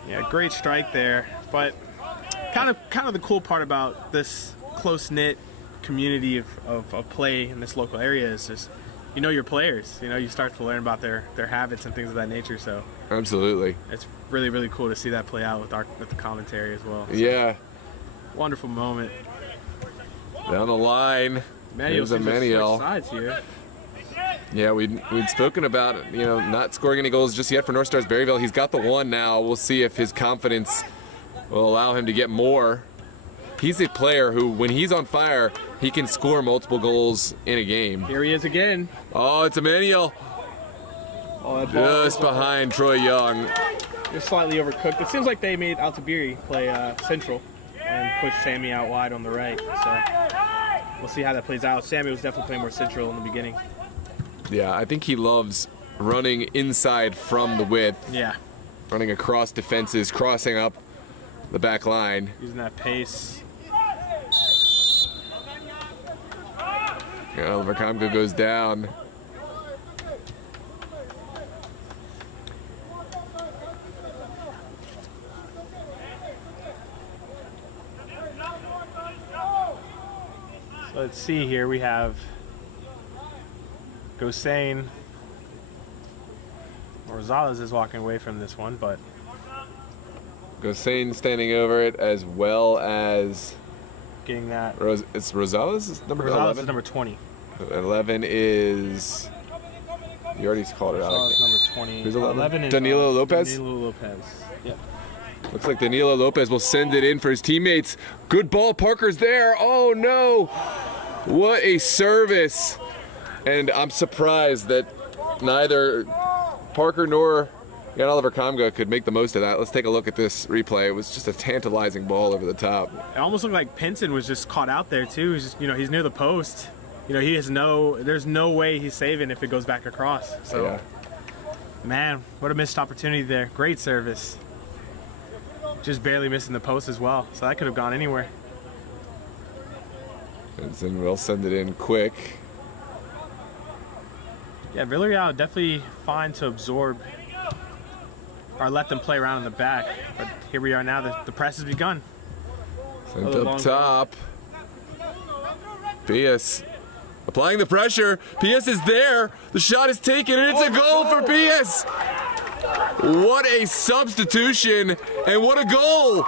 Yeah, great strike there. But kind of the cool part about this close-knit community of play in this local area is just, you know, your players. You know, you start to learn about their habits and things of that nature. So absolutely, it's really, really cool to see that play out with the commentary as well. So, yeah, wonderful moment. Down the line. There's Emmanuel. Sides here. Yeah, we'd spoken about, you know, not scoring any goals just yet for Northstars Berryville. He's got the one now. We'll see if his confidence will allow him to get more. He's a player who, when he's on fire, he can score multiple goals in a game. Here he is again. Oh, it's Emmanuel. Oh, that just behind Troy Young. Just slightly overcooked. It seems like they made Altabiri play central and push Sammy out wide on the right. So we'll see how that plays out. Sammy was definitely playing more central in the beginning. Yeah, I think he loves running inside from the width. Yeah. Running across defenses, crossing up the back line. Using that pace. Yeah, Oliver Kamga goes down. So let's see here. We have Gosain. Rosales is walking away from this one, but Gosain standing over it, as well as getting that. It's Rosales? Number Rosales 11? is number 20. 11 is. You already called it out. Rosales number 20. Who's 11? 11 is Danilo Lopez? Danilo Lopez. Yep. Looks like Danilo Lopez will send it in for his teammates. Good ball. Parker's there. Oh, no. What a service. And I'm surprised that neither Parker nor Jan Oliver Kamga could make the most of that. Let's take a look at this replay. It was just a tantalizing ball over the top. It almost looked like Pinson was just caught out there too. He's just, he's near the post. There's no way he's saving if it goes back across. So, yeah. Man, what a missed opportunity there. Great service. Just barely missing the post as well. So that could have gone anywhere. And then we'll send it in quick. Yeah, Villareal definitely fine to absorb or let them play around in the back. But here we are now. The press has begun. Sent up top. Pius applying the pressure. Pius is there. The shot is taken, and it's a goal for Pius. What a substitution, and what a goal.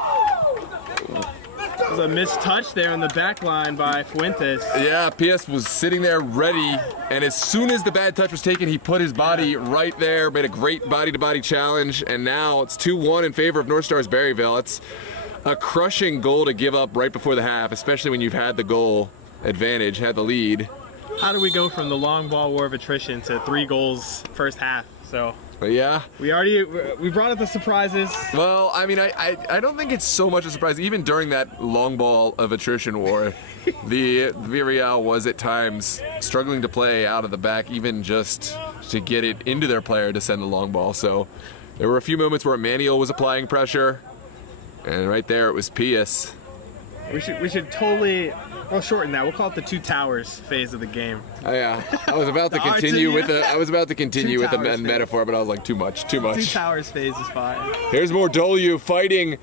It was a missed touch there in the back line by Fuentes. Yeah, Pius was sitting there ready, and as soon as the bad touch was taken, he put his body right there, made a great body-to-body challenge, and now it's 2-1 in favor of Northstars Berryville. It's a crushing goal to give up right before the half, especially when you've had the goal advantage, had the lead. How do we go from the long ball war of attrition to 3 goals first half? So Yeah. We brought up the surprises. Well, I mean, I don't think it's so much a surprise. Even during that long ball of attrition war, the Villareal was at times struggling to play out of the back, even just to get it into their player to send the long ball. So there were a few moments where Emmanuel was applying pressure, and right there it was Pius. We should totally. We'll shorten that. We'll call it the two towers phase of the game. Oh, yeah, I was about to continue with the metaphor, but I was like, too much. Two towers phase is fine. Here's Mordoliu fighting,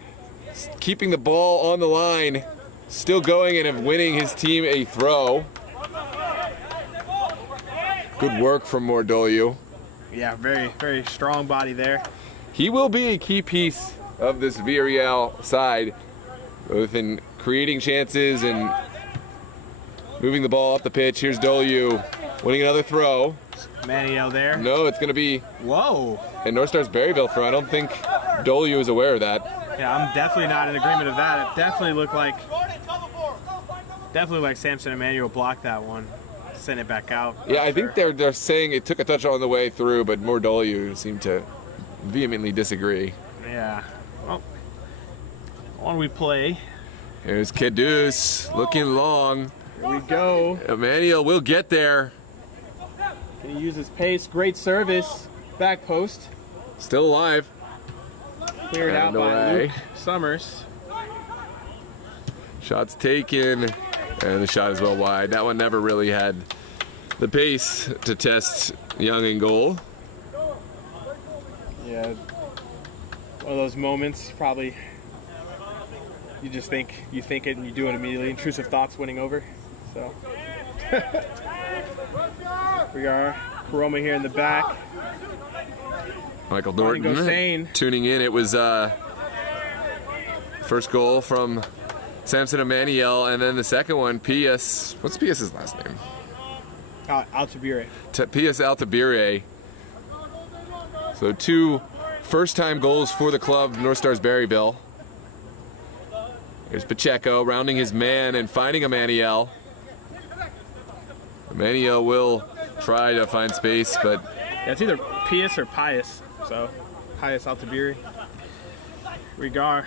keeping the ball on the line, still going and winning his team a throw. Good work from Mordoliu. Yeah, very, very strong body there. He will be a key piece of this Villareal side, both in creating chances and moving the ball up the pitch. Here's Doliu winning another throw. Maniel there. No, it's going to be whoa. A Northstars Berryville throw. I don't think Doliu is aware of that. Yeah, I'm definitely not in agreement of that. It definitely looked like Samson Emmanuel blocked that one. Sent it back out. Yeah, I think they're saying it took a touch on the way through, but Mordoliu seemed to vehemently disagree. Yeah. Well, on we play. Here's Kedus looking long. Here we go. Emmanuel will get there. Can he use his pace? Great service. Back post. Still alive. Cleared out by Luke Summers. Shots taken, and the shot is well wide. That one never really had the pace to test Young in goal. Yeah, one of those moments, probably you just think it and you do it immediately. Intrusive thoughts winning over. So we are Roma here in the back. Michael Norton tuning in. It was first goal from Samson Emmanuel, and then the second one, Pius. What's Pius's last name? Altabire. Pius Altabire. So 2 first-time goals for the club, Northstars Berryville. Here's Pacheco rounding his man and finding Emmanuel. Emmanuel will try to find space, but yeah, it's either Pius or Pius. So Pius Altabire. Regar.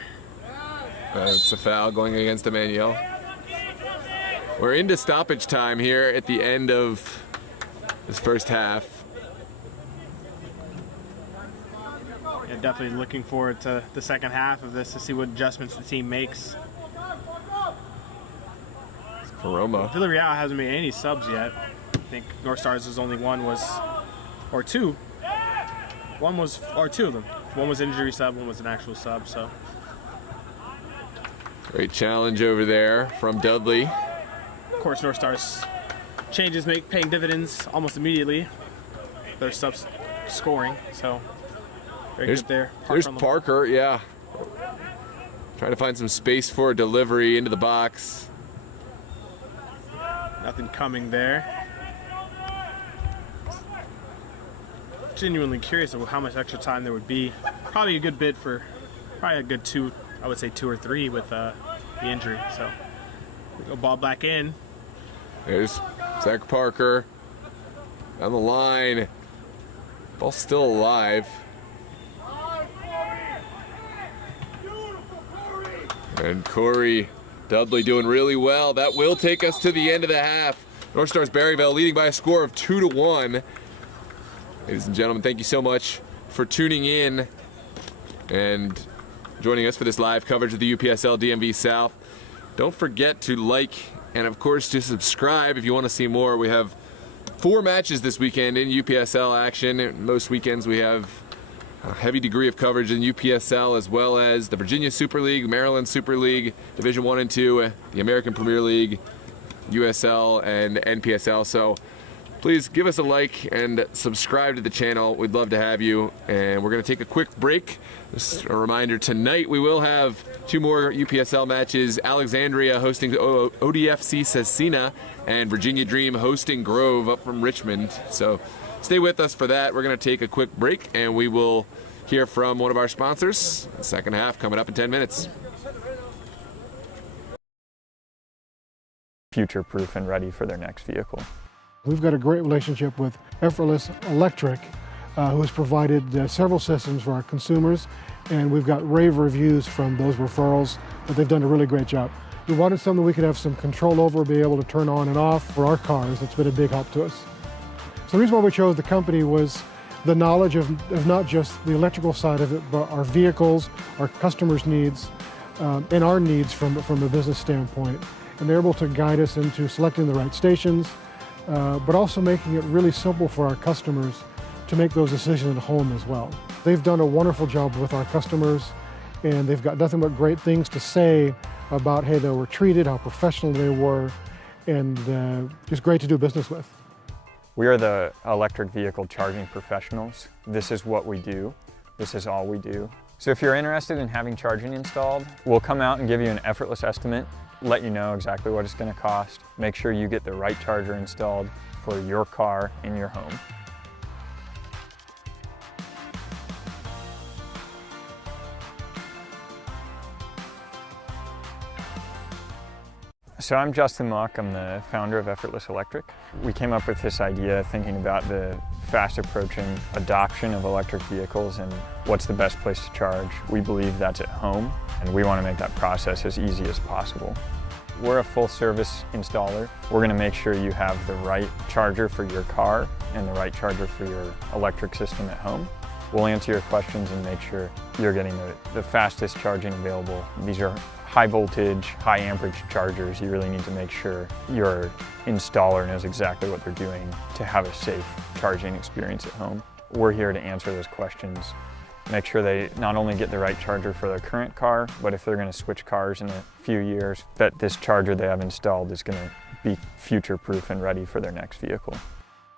It's a foul going against Emmanuel. We're into stoppage time here at the end of this first half. Yeah, definitely looking forward to the second half of this to see what adjustments the team makes. Roma. Villareal hasn't made any subs yet. I think Northstars' only one was, or two. One was, or two of them. One was injury sub, one was an actual sub. So great challenge over there from Dudley. Of course, Northstars changes paying dividends almost immediately. Their subs scoring, so very good there. There's Parker, yeah. Trying to find some space for a delivery into the box. Nothing coming there. Genuinely curious of how much extra time there would be. Probably a good bit for, probably a good 2, I would say 2 or 3 with the injury. So we go ball back in. There's Zach Parker on the line. Ball's still alive. And Corey Dudley doing really well. That will take us to the end of the half. Northstars Berryville leading by a score of 2-1. Ladies and gentlemen, thank you so much for tuning in and joining us for this live coverage of the UPSL DMV South. Don't forget to like and of course to subscribe if you want to see more. We have 4 matches this weekend in UPSL action. Most weekends we have a heavy degree of coverage in UPSL, as well as the Virginia Super League, Maryland Super League, Division 1 and 2, the American Premier League, USL, and NPSL. So please give us a like and subscribe to the channel. We'd love to have you. And we're going to take a quick break. Just a reminder, tonight we will have 2 more UPSL matches. Alexandria hosting ODFC Cecina, and Virginia Dream hosting Grove up from Richmond. So stay with us for that. We're going to take a quick break, and we will hear from one of our sponsors. The second half coming up in 10 minutes. Future-proof and ready for their next vehicle. We've got a great relationship with Effortless Electric. who has provided several systems for our consumers, and we've got rave reviews from those referrals that they've done a really great job. We wanted something we could have some control over, be able to turn on and off for our cars. It's been a big help to us. So the reason why we chose the company was the knowledge of not just the electrical side of it, but our vehicles, our customers' needs, and our needs from a business standpoint. And they're able to guide us into selecting the right stations, but also making it really simple for our customers to make those decisions at home as well. They've done a wonderful job with our customers, and they've got nothing but great things to say about how they were treated, how professional they were, and just great to do business with. We are the electric vehicle charging professionals. This is what we do. This is all we do. So if you're interested in having charging installed, we'll come out and give you an effortless estimate, let you know exactly what it's going to cost, make sure you get the right charger installed for your car in your home. So I'm Justin Mock, I'm the founder of Effortless Electric. We came up with this idea thinking about the fast approaching adoption of electric vehicles and what's the best place to charge. We believe that's at home, and we want to make that process as easy as possible. We're a full service installer. We're going to make sure you have the right charger for your car and the right charger for your electric system at home. We'll answer your questions and make sure you're getting the fastest charging available. These are high voltage, high amperage chargers. You really need to make sure your installer knows exactly what they're doing to have a safe charging experience at home. We're here to answer those questions, make sure they not only get the right charger for their current car, but if they're going to switch cars in a few years, that this charger they have installed is going to be future-proof and ready for their next vehicle.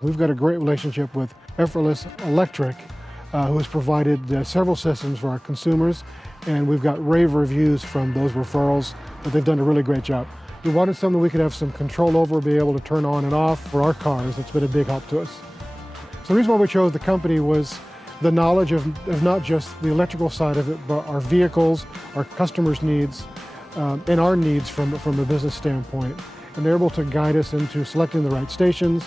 We've got a great relationship with Effortless Electric, who has provided several systems for our consumers, and we've got rave reviews from those referrals that they've done a really great job. We wanted something we could have some control over, be able to turn on and off for our cars. It's been a big help to us. So the reason why we chose the company was the knowledge of not just the electrical side of it, but our vehicles, our customers' needs, and our needs from a business standpoint. And they're able to guide us into selecting the right stations,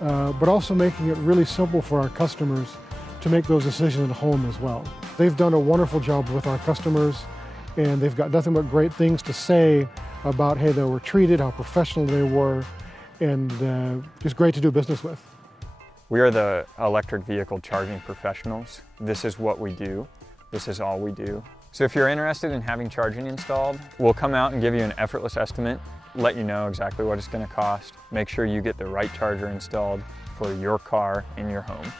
but also making it really simple for our customers to make those decisions at home as well. They've done a wonderful job with our customers, and they've got nothing but great things to say about how they were treated, how professional they were, and just great to do business with. We are the electric vehicle charging professionals. This is what we do. This is all we do. So if you're interested in having charging installed, we'll come out and give you an effortless estimate, let you know exactly what it's going to cost, make sure you get the right charger installed for your car in your home.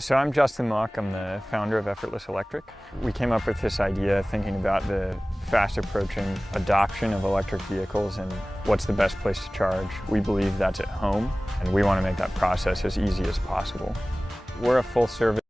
So I'm Justin Mock, I'm the founder of Effortless Electric. We came up with this idea thinking about the fast approaching adoption of electric vehicles and what's the best place to charge. We believe that's at home, and we want to make that process as easy as possible. We're a full service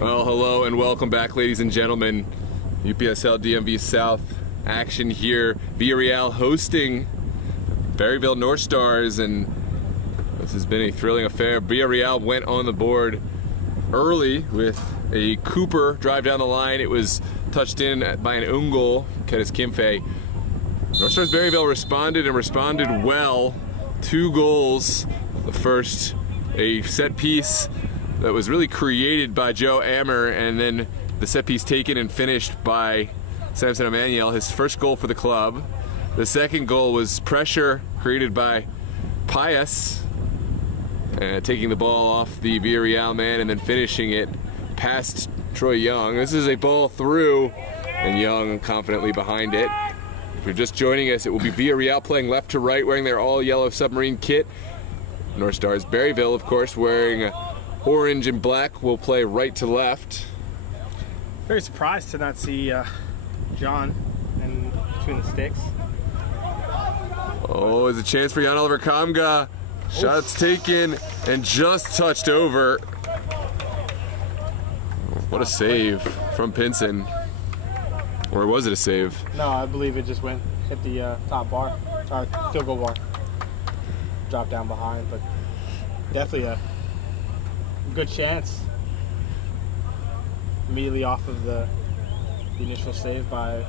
Well, hello and welcome back, ladies and gentlemen. UPSL DMV South action here. Villarreal hosting Berryville Northstars, and this has been a thrilling affair. Villarreal went on the board early with a Cooper drive down the line. It was touched in by an own goal, Kedis Kimfe. Northstars Berryville responded well. 2 goals. The first, a set piece that was really created by Joe Ammer, and then the set piece taken and finished by Samson Emmanuel, his first goal for the club. The second goal was pressure created by Pius, taking the ball off the Villarreal man and then finishing it past Troy Young. This is a ball through, and Young confidently behind it. If you're just joining us, it will be Villarreal playing left to right, wearing their all-yellow submarine kit. Northstars Berryville, of course, wearing orange and black, will play right to left. Very surprised to not see John in between the sticks. Oh, there's a chance for Jan Oliver Kamga. Shots taken and just touched over. What a save from Pinson. Or was it a save? No, I believe it just hit the top bar, field goal bar. Dropped down behind, but definitely a good chance. Immediately off of the initial save by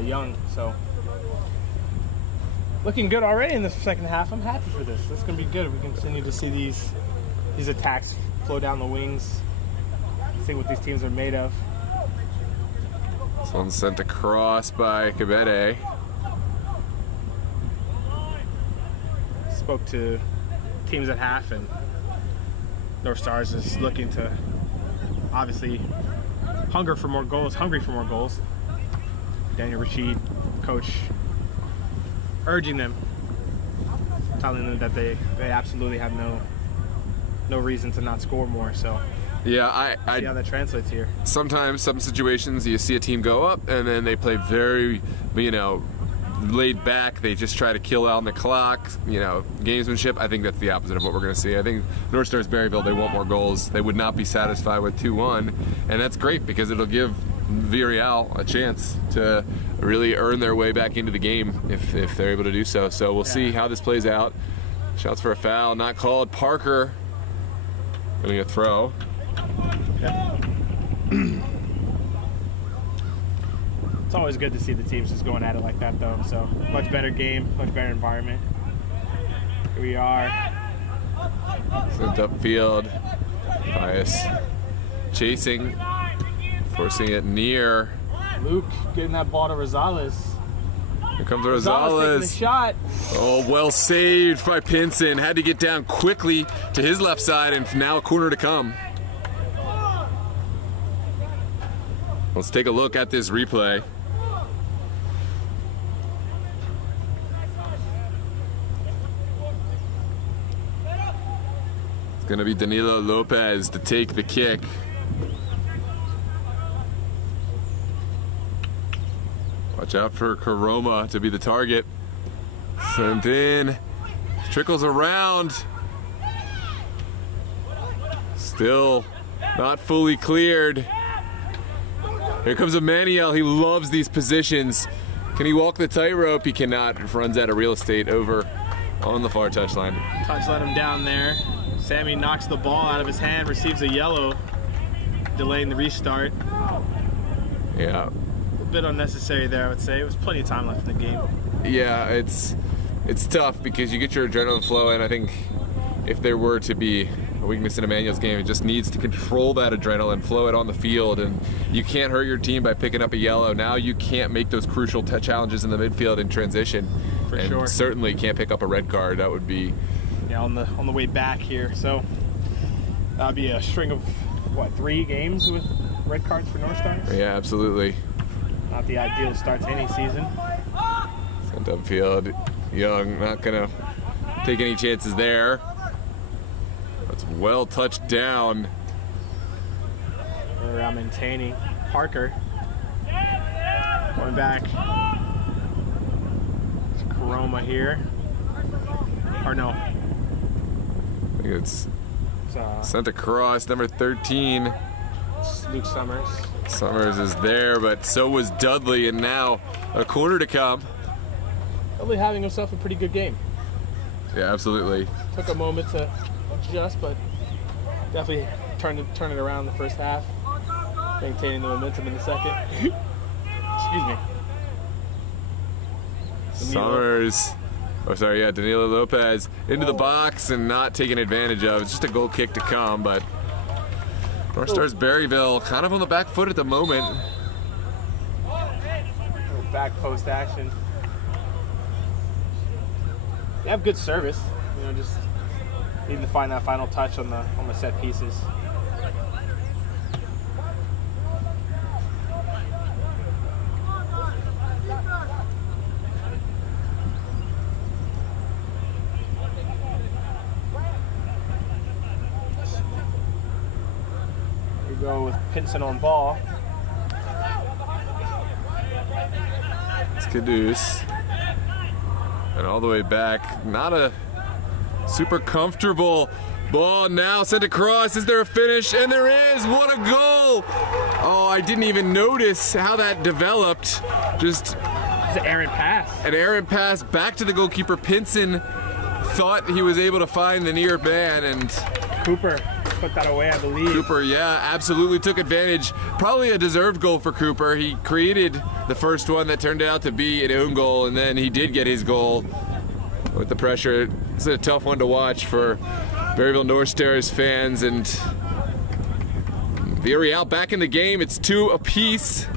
Young, so looking good already in the second half. I'm happy for this. This is gonna be good. We continue to see these attacks flow down the wings. See what these teams are made of. This one's sent across by Cabete. Spoke to teams at half, and Northstars is looking to obviously hungry for more goals. Daniel Rashid, coach, urging them, telling them that they absolutely have no reason to not score more. So yeah, see how that translates here. Sometimes, some situations, you see a team go up and then they play very, laid back. They just try to kill out on the clock, gamesmanship. I think that's the opposite of what we're going to see. I think Northstars Berryville, they want more goals. They would not be satisfied with 2-1, and that's great because it'll give Villarreal a chance to really earn their way back into the game if they're able to do so. So we'll see how this plays out. Shouts for a foul, not called. Parker getting a throw. It's always good to see the teams just going at it like that, though. So much better game, much better environment. Here we are. Sent upfield. Pius chasing, forcing it near. Luke getting that ball to Rosales. Here comes Rosales taking the Rosales. shot. Oh, well saved by Pinson. Had to get down quickly to his left side, and now a corner to come. Let's take a look at this replay. It's going to be Danilo Lopez to take the kick. Watch out for Karoma to be the target. Sent in. Trickles around. Still not fully cleared. Here comes Emmanuel. He loves these positions. Can he walk the tightrope? He cannot. Runs out of real estate over on the far touchline. Touch let him down there. Sammy knocks the ball out of his hand, receives a yellow, delaying the restart. Yeah. A bit unnecessary there, I would say. It was plenty of time left in the game. Yeah, it's tough because you get your adrenaline flowing. I think if there were to be a weakness in Emmanuel's game, it just needs to control that adrenaline, flow it on the field, and you can't hurt your team by picking up a yellow. Now you can't make those crucial challenges in the midfield in transition. For and sure. Certainly can't pick up a red card. That would be... Yeah, on the way back here. So that'd be a string of, 3 games with red cards for Northstars? Yeah, absolutely. Not the ideal start to any season. Sent upfield. Young not gonna take any chances there. That's well touched down. We're maintaining. Parker going back. It's Karoma here. Or no. I think it's sent across, number 13. It's Luke Summers. Summers is there, but so was Dudley, and now a corner to come. Dudley having himself a pretty good game. Yeah, absolutely. Took a moment to adjust, but definitely turned it around in the first half, maintaining the momentum in the second. Excuse me. Summers, oh sorry, yeah, Danilo Lopez into the box and not taking advantage of. It's just a goal kick to come, but Northstars Berryville kind of on the back foot at the moment. Back post action. They have good service, you know, just need to find that final touch on the set pieces. We go with Pinson on ball. It's Caduce. And all the way back, not a super comfortable ball now sent across. Is there a finish? And there is. What a goal! Oh, I didn't even notice how that developed. Just It's an errant pass. an errant pass back to the goalkeeper. Pinson thought he was able to find the near man, and Cooper put that away, I believe. Cooper, yeah, absolutely took advantage. Probably a deserved goal for Cooper. He created the first one that turned out to be an own goal, and then he did get his goal with the pressure. It's a tough one to watch for Berryville Northstars fans, and Villarreal back in the game. It's 2 apiece.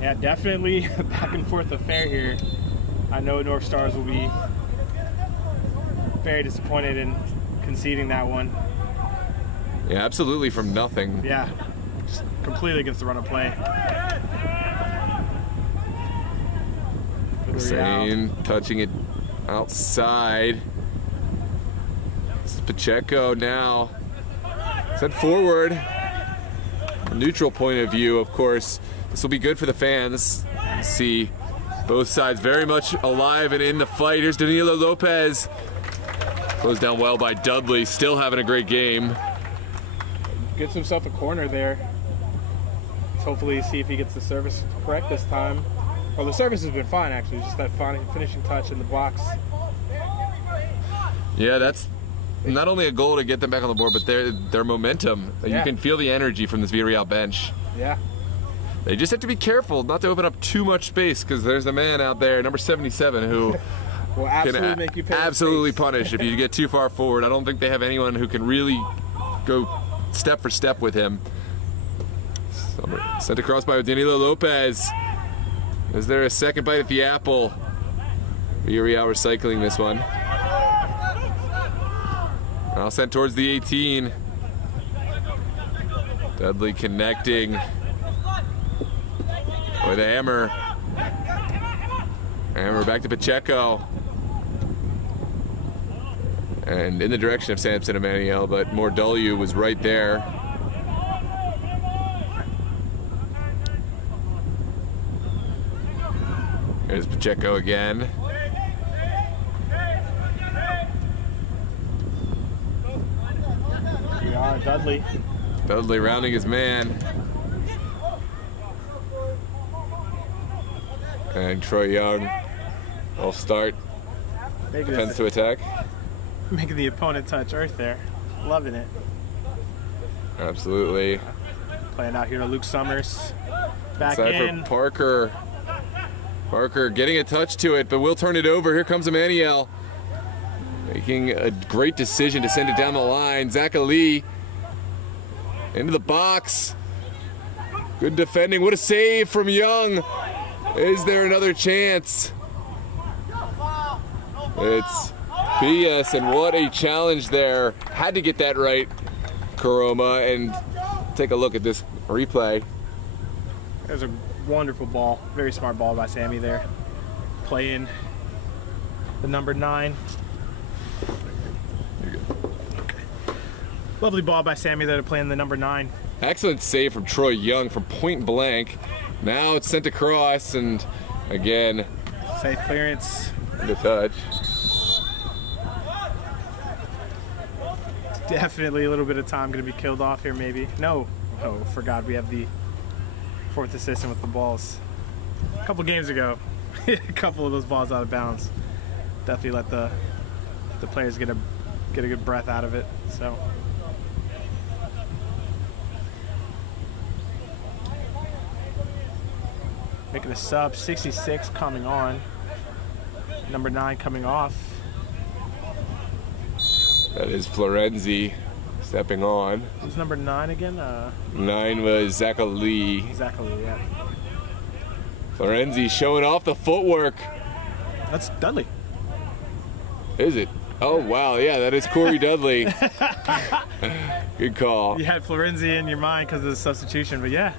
Yeah, definitely a back and forth affair here. I know Northstars will be very disappointed in conceding that one. Yeah, absolutely from nothing. Yeah, just completely against the run of play. Hussein touching it outside. This is Pacheco now. Set forward. A neutral point of view, of course. This will be good for the fans. See both sides very much alive and in the fight. Here's Danilo Lopez. Closed down well by Dudley, still having a great game. Gets himself a corner there. Let's hopefully see if he gets the service correct this time. Well, the service has been fine, actually. Just that finishing touch in the box. Yeah, that's not only a goal to get them back on the board, but their momentum. Yeah. You can feel the energy from this Villareal bench. Yeah. They just have to be careful not to open up too much space, because there's a man out there, number 77, who Will absolutely make you pay absolutely space. punish if you get too far forward. I don't think they have anyone who can really go step for step with him. Sent across by Danilo Lopez. Is there a second bite at the apple? Villareal recycling this one. Now sent towards the 18. Dudley connecting with Hammer. Hammer back to Pacheco. And in the direction of Samson Emmanuel, but Mordelliu was right there. There's Pacheco again. We are Dudley. Dudley rounding his man. And Troy Young will start defense to attack. Making the opponent touch earth there. Loving it. Absolutely. Playing out here to Luke Summers. Back Side in. for Parker. Parker getting a touch to it, but we'll turn it over. Here comes Emmanuel. Making a great decision to send it down the line. Zach Ali into the box. Good defending. What a save from Young. Is there another chance? It's PS, and what a challenge there. Had to get that right, Karoma, and take a look at this replay. It was a wonderful ball. Very smart ball by Sammy there. Playing the number 9. Lovely ball by Sammy there to play in the number 9. Excellent save from Troy Young from point blank. Now it's sent across, and again, Safe clearance. the touch. Definitely a little bit of time going to be killed off here, maybe. No. Oh, forgot we have the 4th assistant with the balls. A couple games ago, a couple of those balls out of bounds. Definitely let the players get a good breath out of it. So. Making a sub, 66 coming on. Number 9 coming off. That is Florenzi stepping on. Who's number 9 again? 9 was Zachary. Exactly, yeah. Florenzi showing off the footwork. That's Dudley. Is it? Oh, wow. Yeah, that is Corey Dudley. Good call. You had Florenzi in your mind because of the substitution, but yeah,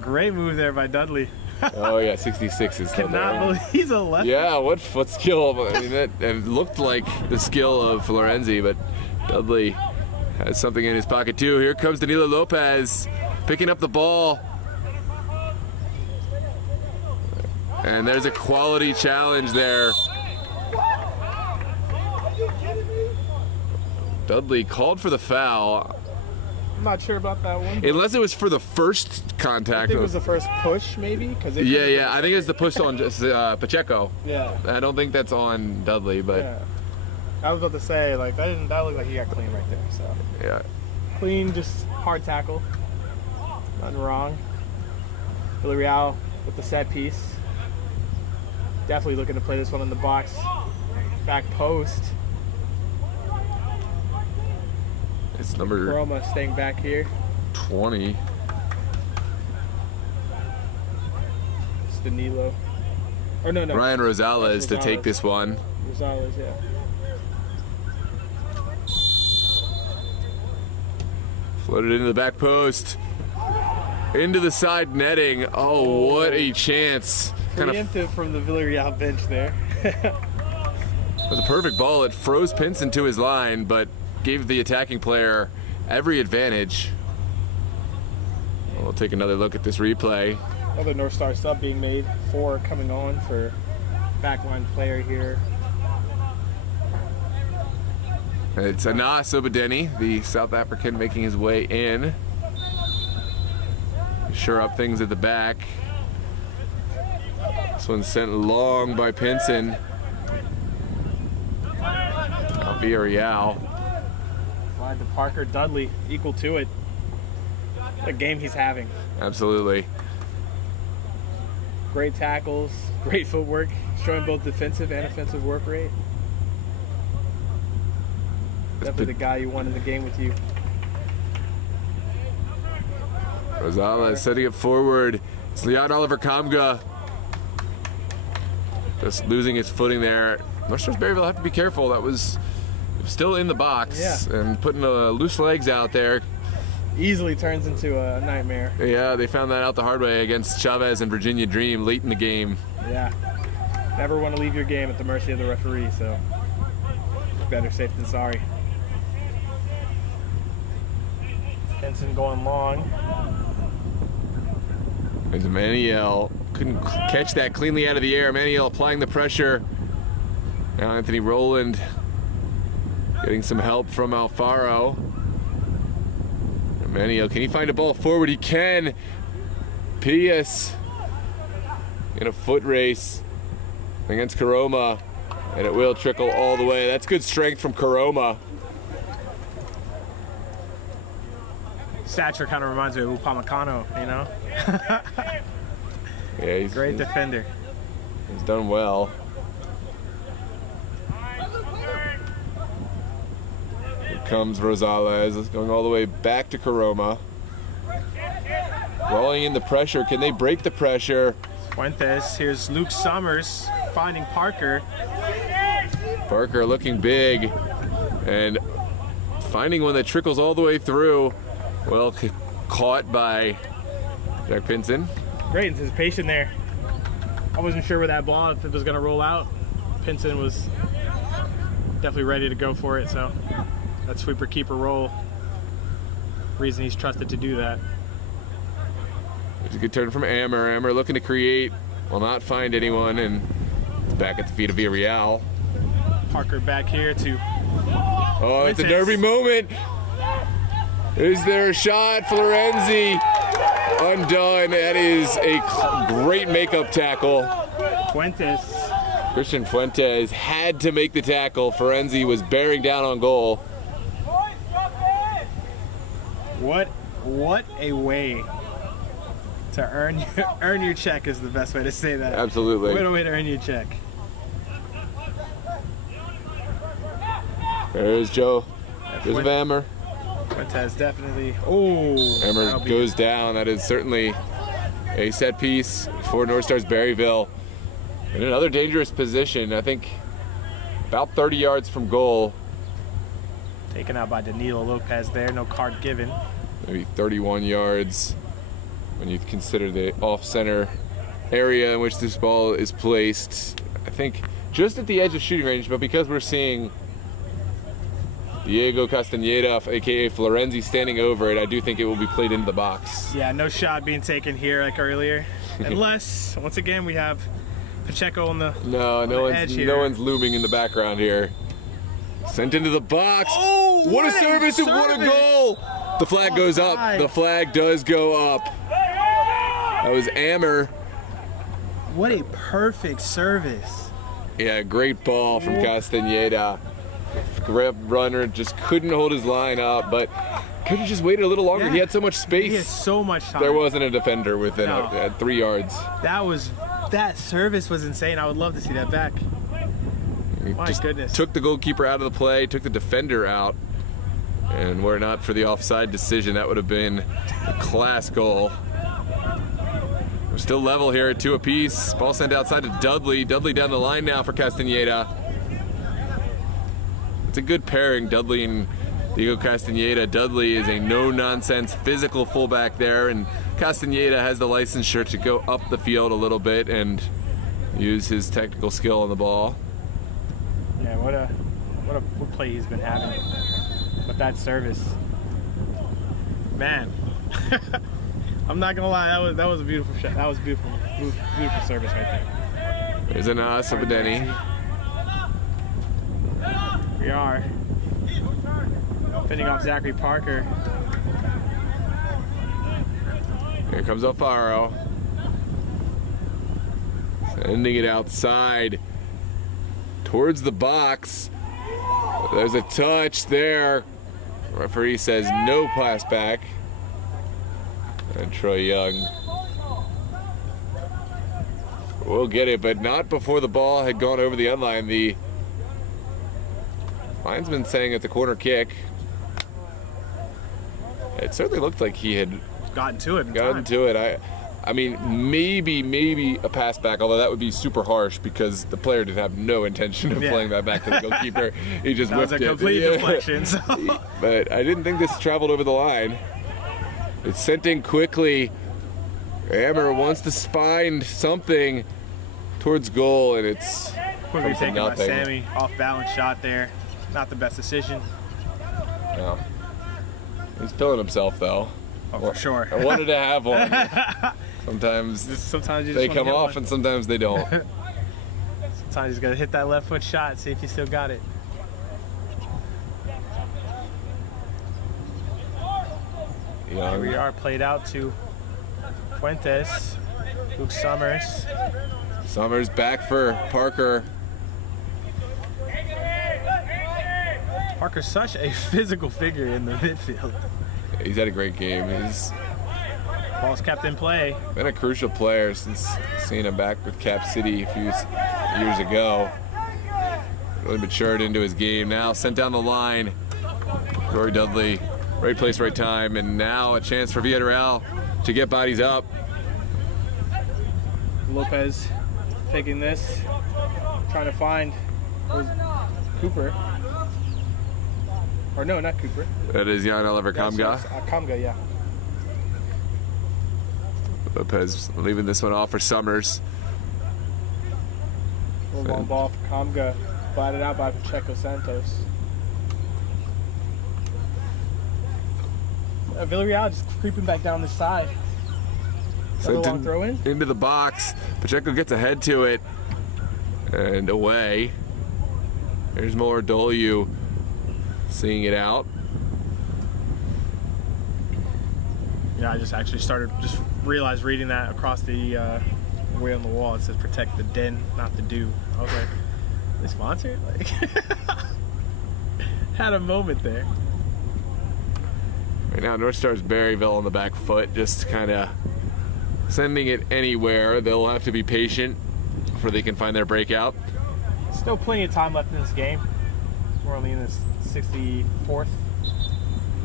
great move there by Dudley. Oh, yeah, 66 is still Cannot there. believe he's a left. Yeah, what skill? I mean, it looked like the skill of Florenzi, but Dudley has something in his pocket too. Here comes Danilo Lopez picking up the ball. And there's a quality challenge there. Dudley called for the foul. I'm not sure about that one. Unless it was for the first contact. I think it was the first push, maybe. Yeah. I think it's the push on just Pacheco. Yeah. I don't think that's on Dudley, but Yeah. I was about to say, like, that looked like he got clean right there. So yeah. clean, just hard tackle. Nothing wrong. Villareal with the set piece. Definitely looking to play this one in the box. Back post. It's number Roma staying back here. 20. It's Danilo. Or no. Ryan Rosales to take Rosales. this one. Rosales, yeah. Floated into the back post. Into the side netting. Oh, what a chance. Preemptive from the Villarreal bench there. With a perfect ball, it froze Pinson to his line, but gave the attacking player every advantage. We'll take another look at this replay. Another Northstar sub being made. 4 coming on for backline player here. It's Anas Obadeni, the South African, making his way in. Shore up things at the back. This one's sent long by Pinson. Now Villarreal. Wide to Parker. Dudley equal to it. What a game he's having. Absolutely. Great tackles, great footwork, showing both defensive and offensive work rate. Definitely the guy you want in the game with you. Rosales setting it forward. It's Leon Oliver Kamga. Just losing his footing there. Northstars Berryville have to be careful. That was still in the box. Yeah. And putting loose legs out there. Easily turns into a nightmare. Yeah, they found that out the hard way against Chavez and Virginia Dream late in the game. Yeah. Never want to leave your game at the mercy of the referee, so better safe than sorry. Benson going long. There's Maniel. Couldn't catch that cleanly out of the air. Maniel applying the pressure. Now Anthony Rowland getting some help from Alfaro. Maniel, can he find a ball forward? He can. Pius in a foot race against Karoma, and it will trickle all the way. That's good strength from Karoma. Stature kind of reminds me of Upamecano, you know? Yeah, he's Great defender. He's done well. Here comes Rosales, going all the way back to Karoma. Rolling in the pressure. Can they break the pressure? Fuentes, here's Luke Summers finding Parker. Parker looking big and finding one that trickles all the way through. Well, caught by Jack Pinson. Great anticipation there. I wasn't sure where that ball, if it was going to roll out. Pinson was definitely ready to go for it, so that sweeper keeper roll. Reason he's trusted to do that. There's a good turn from Ammer. Ammer looking to create, will not find anyone, and it's back at the feet of Villarreal. Parker back here to Oh, it's a derby moment. Is there a shot? Florenzi undone. That is a great makeup tackle. Christian Fuentes had to make the tackle. Florenzi was bearing down on goal. What a way to earn your check is the best way to say that. Absolutely. What a way to earn your check. There's Joe. There's Vammer. Fuentes definitely. Oh, Hammer goes down. That is certainly a set piece for Northstars Berryville. In another dangerous position, I think about 30 yards from goal. Taken out by Danilo Lopez there, no card given. Maybe 31 yards when you consider the off-center area in which this ball is placed. I think just at the edge of shooting range, but because we're seeing Diego Castaneda, aka Florenzi, standing over it, I do think it will be played into the box. Yeah, no shot being taken here like earlier. Unless, once again, we have Pacheco on the no one's looming in the background here. Sent into the box. Oh, what a service and what a goal! The flag goes up. The flag does go up. That was Ammer. What a perfect service. Yeah, great ball from Castaneda. Grab runner, just couldn't hold his line up, but could have just waited a little longer. Yeah. He had so much space. He had so much time. There wasn't a defender within No. 3 yards. That service was insane. I would love to see that back. My Just goodness. took the goalkeeper out of the play, took the defender out, and were it not for the offside decision, that would have been a class goal. We're still level here at 2 apiece. Ball sent outside to Dudley. Dudley down the line now for Castaneda. It's a good pairing, Dudley and Diego Castaneda. Dudley is a no-nonsense physical fullback there, and Castaneda has the licensure to go up the field a little bit and use his technical skill on the ball. Yeah, what play he's been having with that service. Man, I'm not gonna lie, that was a beautiful shot. That was beautiful service right there. There's an Sabadeni. We are fending off Zachary Parker. Here comes Alfaro. Sending it outside towards the box. There's a touch there. Referee says no pass back. And Troy Young will get it, but not before the ball had gone over the end line. The linesman saying it's a corner kick. It certainly looked like he had gotten to it. I mean, maybe a pass back, although that would be super harsh because the player did have no intention of playing that back to the goalkeeper. He just whipped it. That was a complete deflection. So. But I didn't think this traveled over the line. It's sent in quickly. Hammer wants to find something towards goal, and it's quickly taken by Sammy. Off balance shot there. Not the best decision. No. He's feeling himself though. Oh, for sure. I wanted to have one. Sometimes you they just come off and sometimes they don't. Sometimes you just gotta hit that left foot shot, see if you still got it. Here we are, played out to Fuentes, Luke Summers. Summers back for Parker. Parker's such a physical figure in the midfield. He's had a great game. He's ball's kept in play. Been a crucial player since seeing him back with Cap City a few years ago. Really matured into his game now. Sent down the line. Corey Dudley, right place, right time, and now a chance for Villareal to get bodies up. Lopez taking this, trying to find Cooper. Or no, not Cooper. That is Jan Oliver Kamga. Kamga, yeah. Lopez leaving this one off for Summers. Little long ball for Kamga, batted out by Pacheco Santos. Villareal just creeping back down the side. Another long throw in. Into the box. Pacheco gets ahead to it. And away. There's more Dolu. seeing it out. Yeah, I just actually realized reading that across the way on the wall. It says protect the den, not the do. I was like, they sponsored? Like, had a moment there. Right now, Northstars Berryville on the back foot, just kind of sending it anywhere. They'll have to be patient before they can find their breakout. Still plenty of time left in this game. We're only in the 64th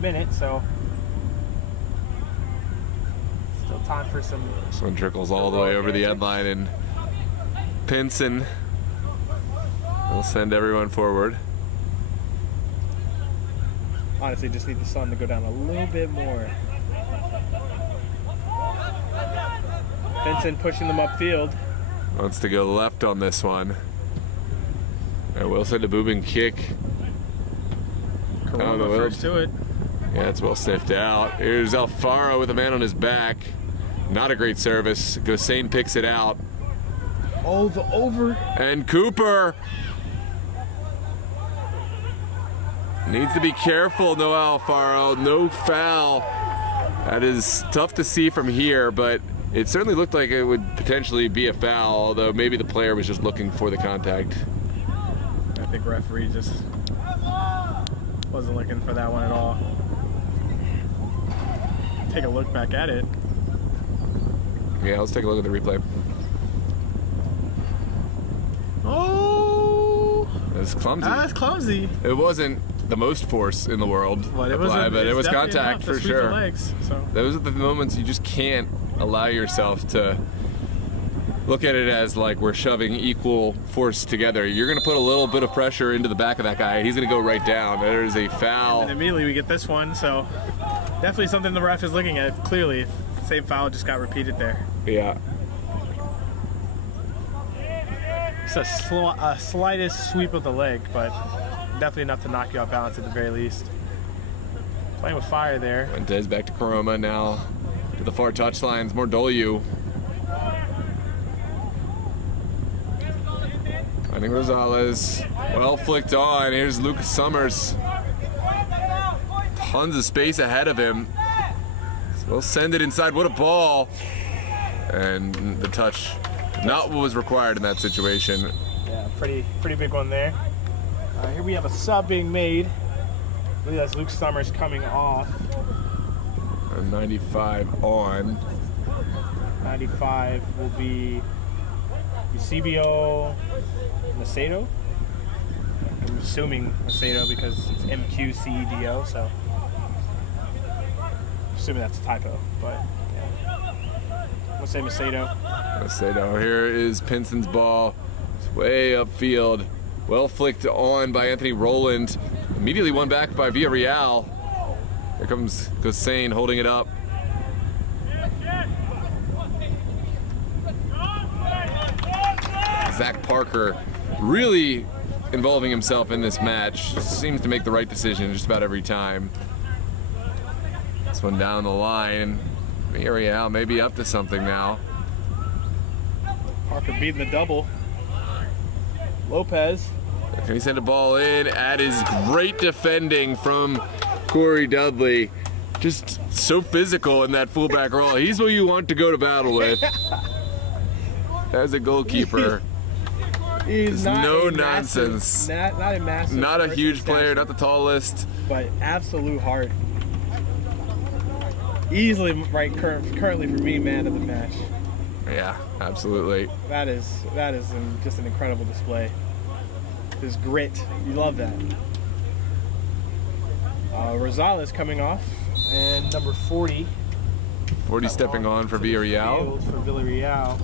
minute, so still time for some. This one trickles all the way over the end line, and Pinson will send everyone forward. Honestly, just need the sun to go down a little bit more. Pinson pushing them upfield. Wants to go left on this one. And will send a booming kick. Corona first to it. Yeah, it's well sniffed out. Here's Alfaro with a man on his back. Not a great service. Gosain picks it out. Oh, the over. And Cooper needs to be careful. No Alfaro, no foul. That is tough to see from here, but it certainly looked like it would potentially be a foul, although maybe the player was just looking for the contact. I think referee just wasn't looking for that one at all. Take a look back at it. Yeah, let's take a look at the replay. Oh! It's clumsy. That's clumsy. It wasn't the most force in the world applied, but it was contact for sure. Legs, so. Those are the moments you just can't allow yourself to look at it as like we're shoving equal force together. You're going to put a little bit of pressure into the back of that guy. He's going to go right down. There is a foul. And immediately we get this one, so definitely something the ref is looking at. Clearly, same foul just got repeated there. Yeah. It's a slightest sweep of the leg, but definitely enough to knock you off balance at the very least. Playing with fire there. Fuentes back to Coroma now to the far touchlines. More Dolu. Finding Rosales. Well flicked on. Here's Lucas Summers. Tons of space ahead of him. So we'll send it inside. What a ball. And the touch, not what was required in that situation. Yeah, pretty big one there. Here we have a sub being made. I believe that's Luke Summers coming off. 95 on. 95 will be Eusebio Macedo. I'm assuming Macedo because it's MQCEDO, so I'm assuming that's a typo, but yeah. We'll say Macedo. Macedo. Here is Pinson's ball. It's way upfield. Well flicked on by Anthony Rowland. Immediately won back by Villareal. Here comes Gosain holding it up. Zach Parker really involving himself in this match. Seems to make the right decision just about every time. This one down the line. Villareal maybe up to something now. Parker beating the double. Lopez. Can he send a ball in? That is great defending from Corey Dudley. Just so physical in that fullback role. He's what you want to go to battle with. As a goalkeeper. He's not no a nonsense. Massive, not a massive. Not a huge player, stature, not the tallest. but absolute heart. Easily currently for me, man of the match. Yeah, absolutely. That is just an incredible display. His grit, you love that. Rosales coming off, and number 40. 40 stepping on for Villarreal. For Villarreal.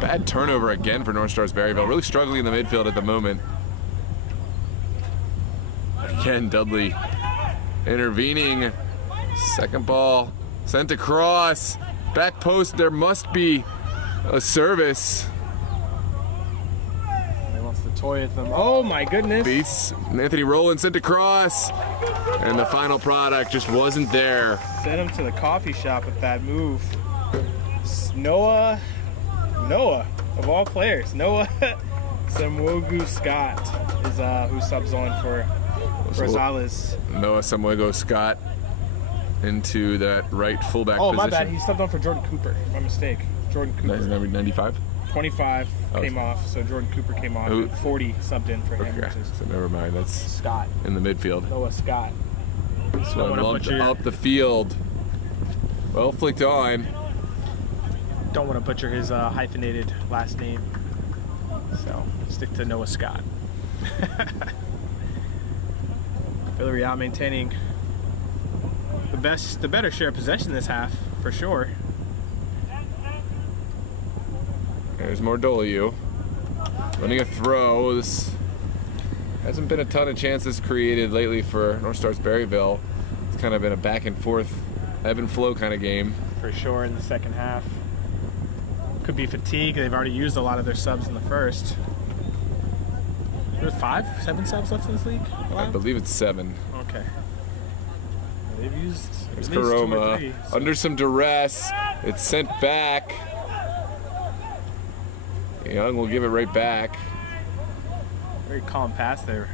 Bad turnover again for Northstars Berryville. Really struggling in the midfield at the moment. Again, Dudley intervening. Second ball sent across. Back post, there must be a service. He wants to toy with them. Oh my goodness. Beats Anthony Rowland sent across. And the final product just wasn't there. Sent him to the coffee shop with that move. Noah Of all players, Noah Samuego Scott is who subs on for Rosales. Noah Samuego Scott into that right fullback position. Oh, my bad. He subbed on for Jordan Cooper. My mistake. Jordan Cooper. Number 95? 25 came off, so Jordan Cooper came off. And 40 subbed in for him. Okay, so never mind. That's Scott. in the midfield. Noah Scott. So I lumped up the field. Well flicked on. Don't want to butcher his hyphenated last name, so stick to Noah Scott. Villareal maintaining the better share of possession this half, for sure. There's Mordoliu running a throw. This hasn't been a ton of chances created lately for Northstars Berryville. It's kind of been a back and forth, ebb and flow kind of game. For sure in the second half. Could be fatigue. They've already used a lot of their subs in the first. There's 7 subs left in this league? I believe it's 7. Okay. They've used There's at least 2 or Karoma 3, so. under some duress. It's sent back. Young will give it right back. Very calm pass there.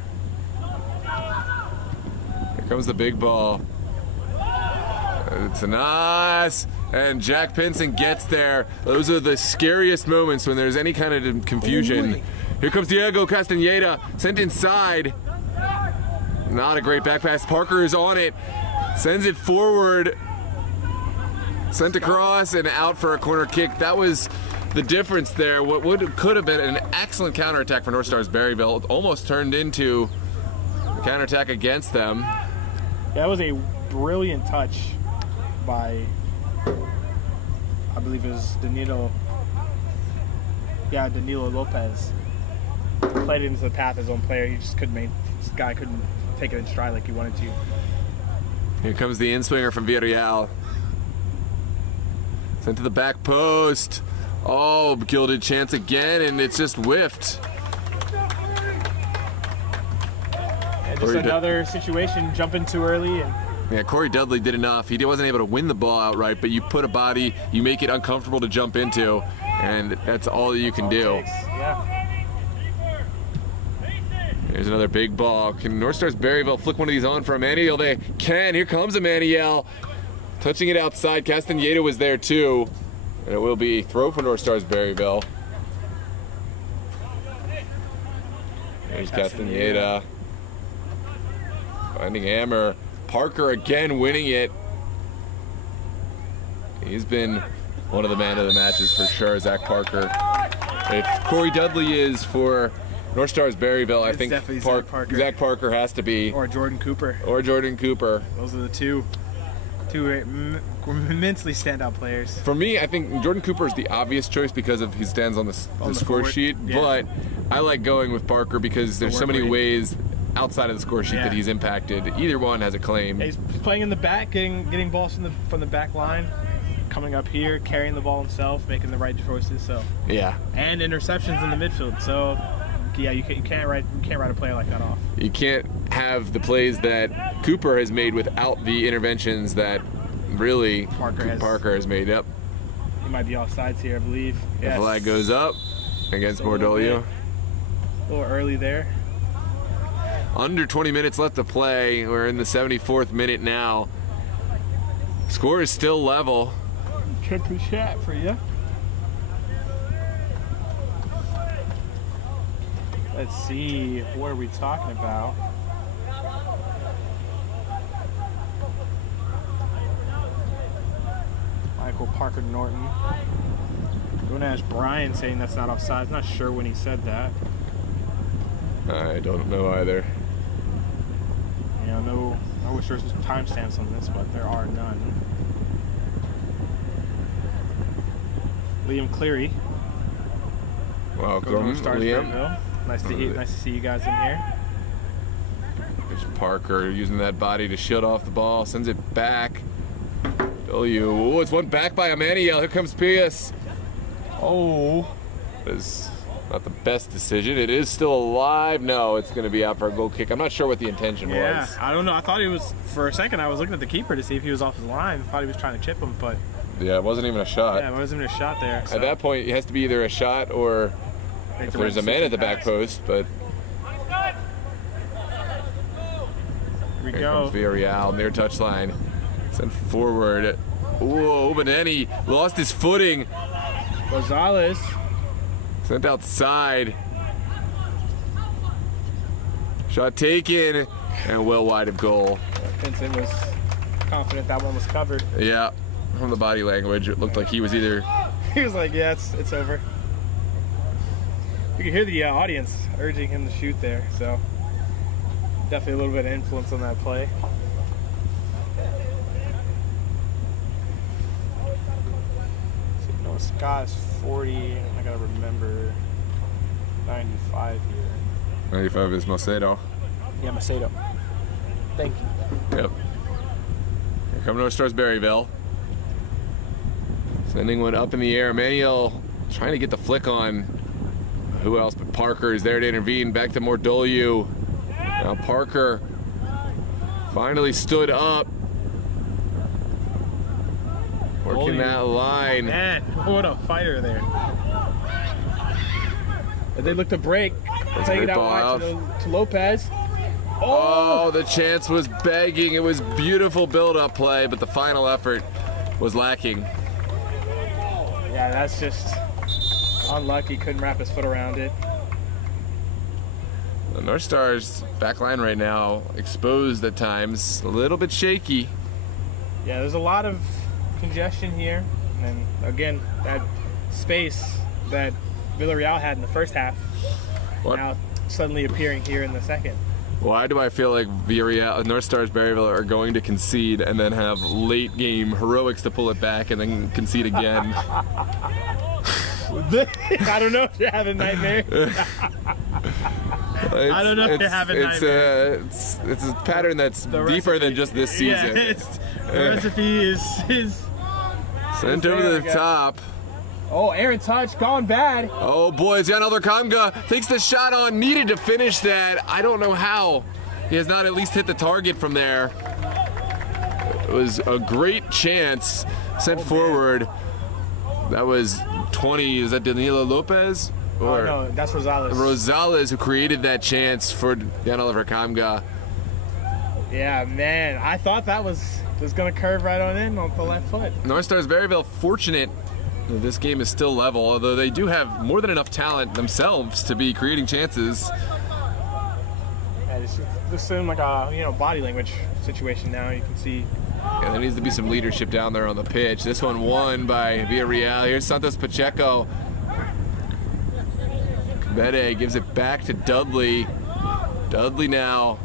Here comes the big ball. It's a nice, and Jack Pinson gets there. Those are the scariest moments when there's any kind of confusion. Here comes Diego Castaneda, sent inside. Not a great back pass. Parker is on it, sends it forward, sent across and out for a corner kick. That was the difference there. What could have been an excellent counterattack for Northstars Berryville almost turned into a counterattack against them. Yeah, that was a brilliant touch by, I believe it was Danilo Lopez. Played it into the path of his own player. He just couldn't this guy couldn't take it in stride like he wanted to. Here comes the in-swinger from Villareal. Sent to the back post. Oh, gilded chance again, and it's just whiffed. And just another situation, jumping too early. And yeah, Corey Dudley did enough. He wasn't able to win the ball outright, but you put a body, you make it uncomfortable to jump into, and that's all you can do. Yeah. There's another big ball. Can Northstars Berryville flick one of these on for Emmanuel? They can. Here comes Emmanuel. Touching it outside. Castaneda was there too. And it will be a throw for Northstars Berryville. There's Castaneda. Finding Hammer. Parker again winning it. He's been one of the man of the matches for sure, Zach Parker. If Corey Dudley is for Northstars Berryville, I think Zach Parker has to be. Or Jordan Cooper. Or Jordan Cooper. Those are the two immensely standout players. For me, I think Jordan Cooper is the obvious choice because of he stands on the score sheet, yeah. But I like going with Parker because there's so many ways outside of the score sheet that he's impacted. Either one has a claim. Yeah, he's playing in the back, getting balls from the back line, coming up here, carrying the ball himself, making the right choices. So yeah, and interceptions in the midfield. So yeah, you can't write a player like that off. You can't have the plays that Cooper has made without the interventions that really Parker has made. Yep. He might be offsides here, I believe. The flag goes up against Mordoliu. A little early there. Under 20 minutes left to play. We're in the 74th minute now. Score is still level. Check the chat for you. Let's see, what are we talking about? Michael Parker Norton. Going to ask Brian saying that's not offside. Not sure when he said that. I don't know either. Yeah, no, I wish there was some timestamps on this, but there are none. Liam Cleary. Welcome, Liam. Nice to see you guys in here. There's Parker using that body to shield off the ball, sends it back. Oh, it's one back by Emmanuel. Here comes Pius. Oh, It's not the best decision. It is still alive. No, it's going to be out for a goal kick. I'm not sure what the intention was. I don't know. I thought he was, for a second, I was looking at the keeper to see if he was off his line. I thought he was trying to chip him, but Yeah, it wasn't even a shot. Yeah, it wasn't even a shot there. So. At that point, it has to be either a shot or if there's a man at the back post, but Here we here go. comes Villarreal near touchline. Sent forward. Whoa, but then he lost his footing. Gonzalez. Sent outside. Shot taken and well wide of goal. Vincent was confident that one was covered. Yeah, from the body language, it looked like he was either. He was like, yeah, it's over. You could hear the audience urging him to shoot there, so definitely a little bit of influence on that play. So, you know, Scott is 40, I gotta remember 95 here. 95 is Macedo. Yeah, Macedo. Thank you. Yep. Here come Northstars Berryville. Sending one up in the air. Manuel trying to get the flick on. Who else but Parker is there to intervene. Back to Mordoliu. Now Parker finally stood up. Working that line. Man, what a fighter there. And they look to break. Take it out wide to Lopez. Oh, the chance was begging. It was beautiful build-up play, but the final effort was lacking. Yeah, that's just unlucky. Couldn't wrap his foot around it. The Northstars back line right now exposed at times, a little bit shaky. Yeah, there's a lot of congestion here, and again, that space that Villareal had in the first half now suddenly appearing here in the second. Why do I feel like Villarreal, Northstars Berryville are going to concede and then have late game heroics to pull it back and then concede again? I don't know if you're having nightmares. I don't know if you're having nightmares. It's a pattern that's deeper than just this season. Yeah, the recipe is sent over the top. Oh, Aaron touch, gone bad. Oh boy, Jan Kamga takes the shot on, needed to finish that. I don't know how. He has not at least hit the target from there. It was a great chance sent forward. That was 20, is that Danilo Lopez? Or no, that's Rosales. Rosales who created that chance for Jan Kamga. Yeah, man, I thought that was gonna curve right on in on the left foot. Northstars Berryville fortunate that this game is still level, although they do have more than enough talent themselves to be creating chances. Yeah, this seemed like a body language situation now. You can see. Yeah, there needs to be some leadership down there on the pitch. This one won by Villareal. Here's Santos Pacheco. Cabede gives it back to Dudley. Dudley now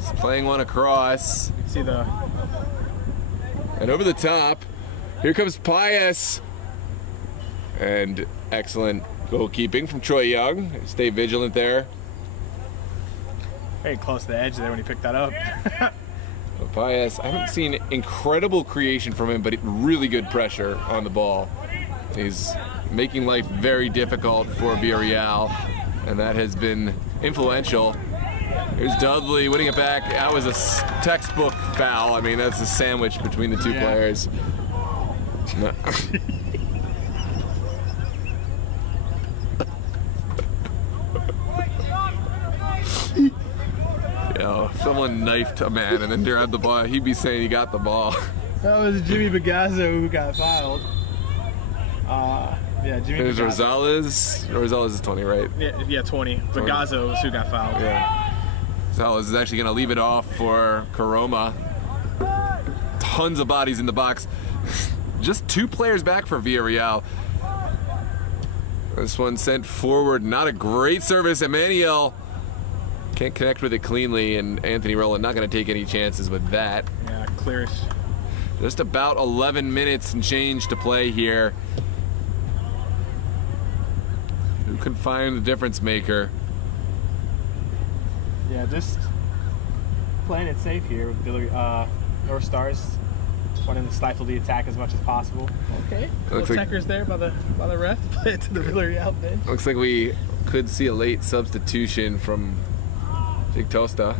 is playing one across. You can see the. And over the top, here comes Pius. And excellent goalkeeping from Troy Young. Stay vigilant there. Very close to the edge there when he picked that up. Pius, I haven't seen incredible creation from him, but really good pressure on the ball. He's making life very difficult for Villareal, and that has been influential. Here's Dudley winning it back. That was a textbook foul. I mean, that's a sandwich between the two players. No. If someone knifed a man and then grabbed the ball, he'd be saying he got the ball. That was Jimmy Bagazzo who got fouled. Yeah, Jimmy There's Bagazzo. Rosales. Rosales is 20, right? Yeah, 20. Bagazzo was who got fouled. Yeah. Rosales is actually going to leave it off for Karoma. Tons of bodies in the box. Just 2 players back for Villareal. This one sent forward. Not a great service. Emmanuel can't connect with it cleanly, and Anthony Rowland not going to take any chances with that. Yeah, clearish. Just about 11 minutes and change to play here. Who can find the difference maker? Yeah, just playing it safe here with Northstars, wanting to stifle the attack as much as possible. Okay, little checkers there by the ref. Play it to the Villarreal bench. Looks like we could see a late substitution from Big Tosta.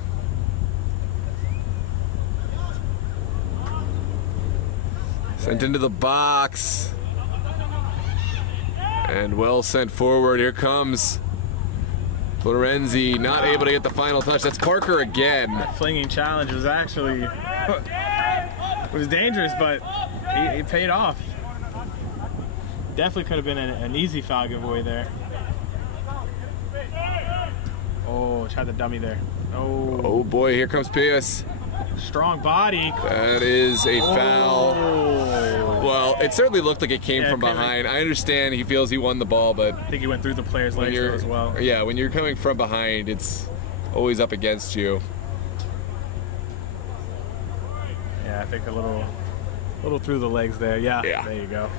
Sent into the box. And well sent forward. Here comes Florenzi, not able to get the final touch. That's Parker again. That flinging challenge was actually it was dangerous, but he paid off. Definitely could have been an easy foul giveaway there. Oh, tried the dummy there. Oh boy, here comes Pius. Strong body. That is a foul. Well, it certainly looked like it came from behind. I understand he feels he won the ball, but I think he went through the player's legs as well. Yeah, when you're coming from behind, it's always up against you. Yeah, I think a little through the legs there. Yeah. There you go.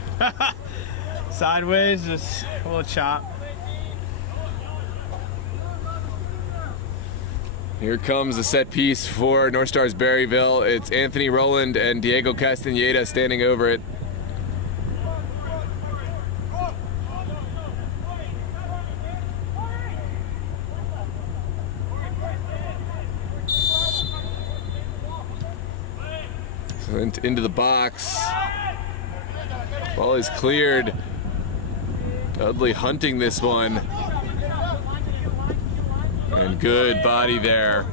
Sideways, just a little chop. Here comes the set piece for Northstars Berryville. It's Anthony Rowland and Diego Castaneda standing over it. So into the box. Ball is cleared. Dudley hunting this one. And good body there.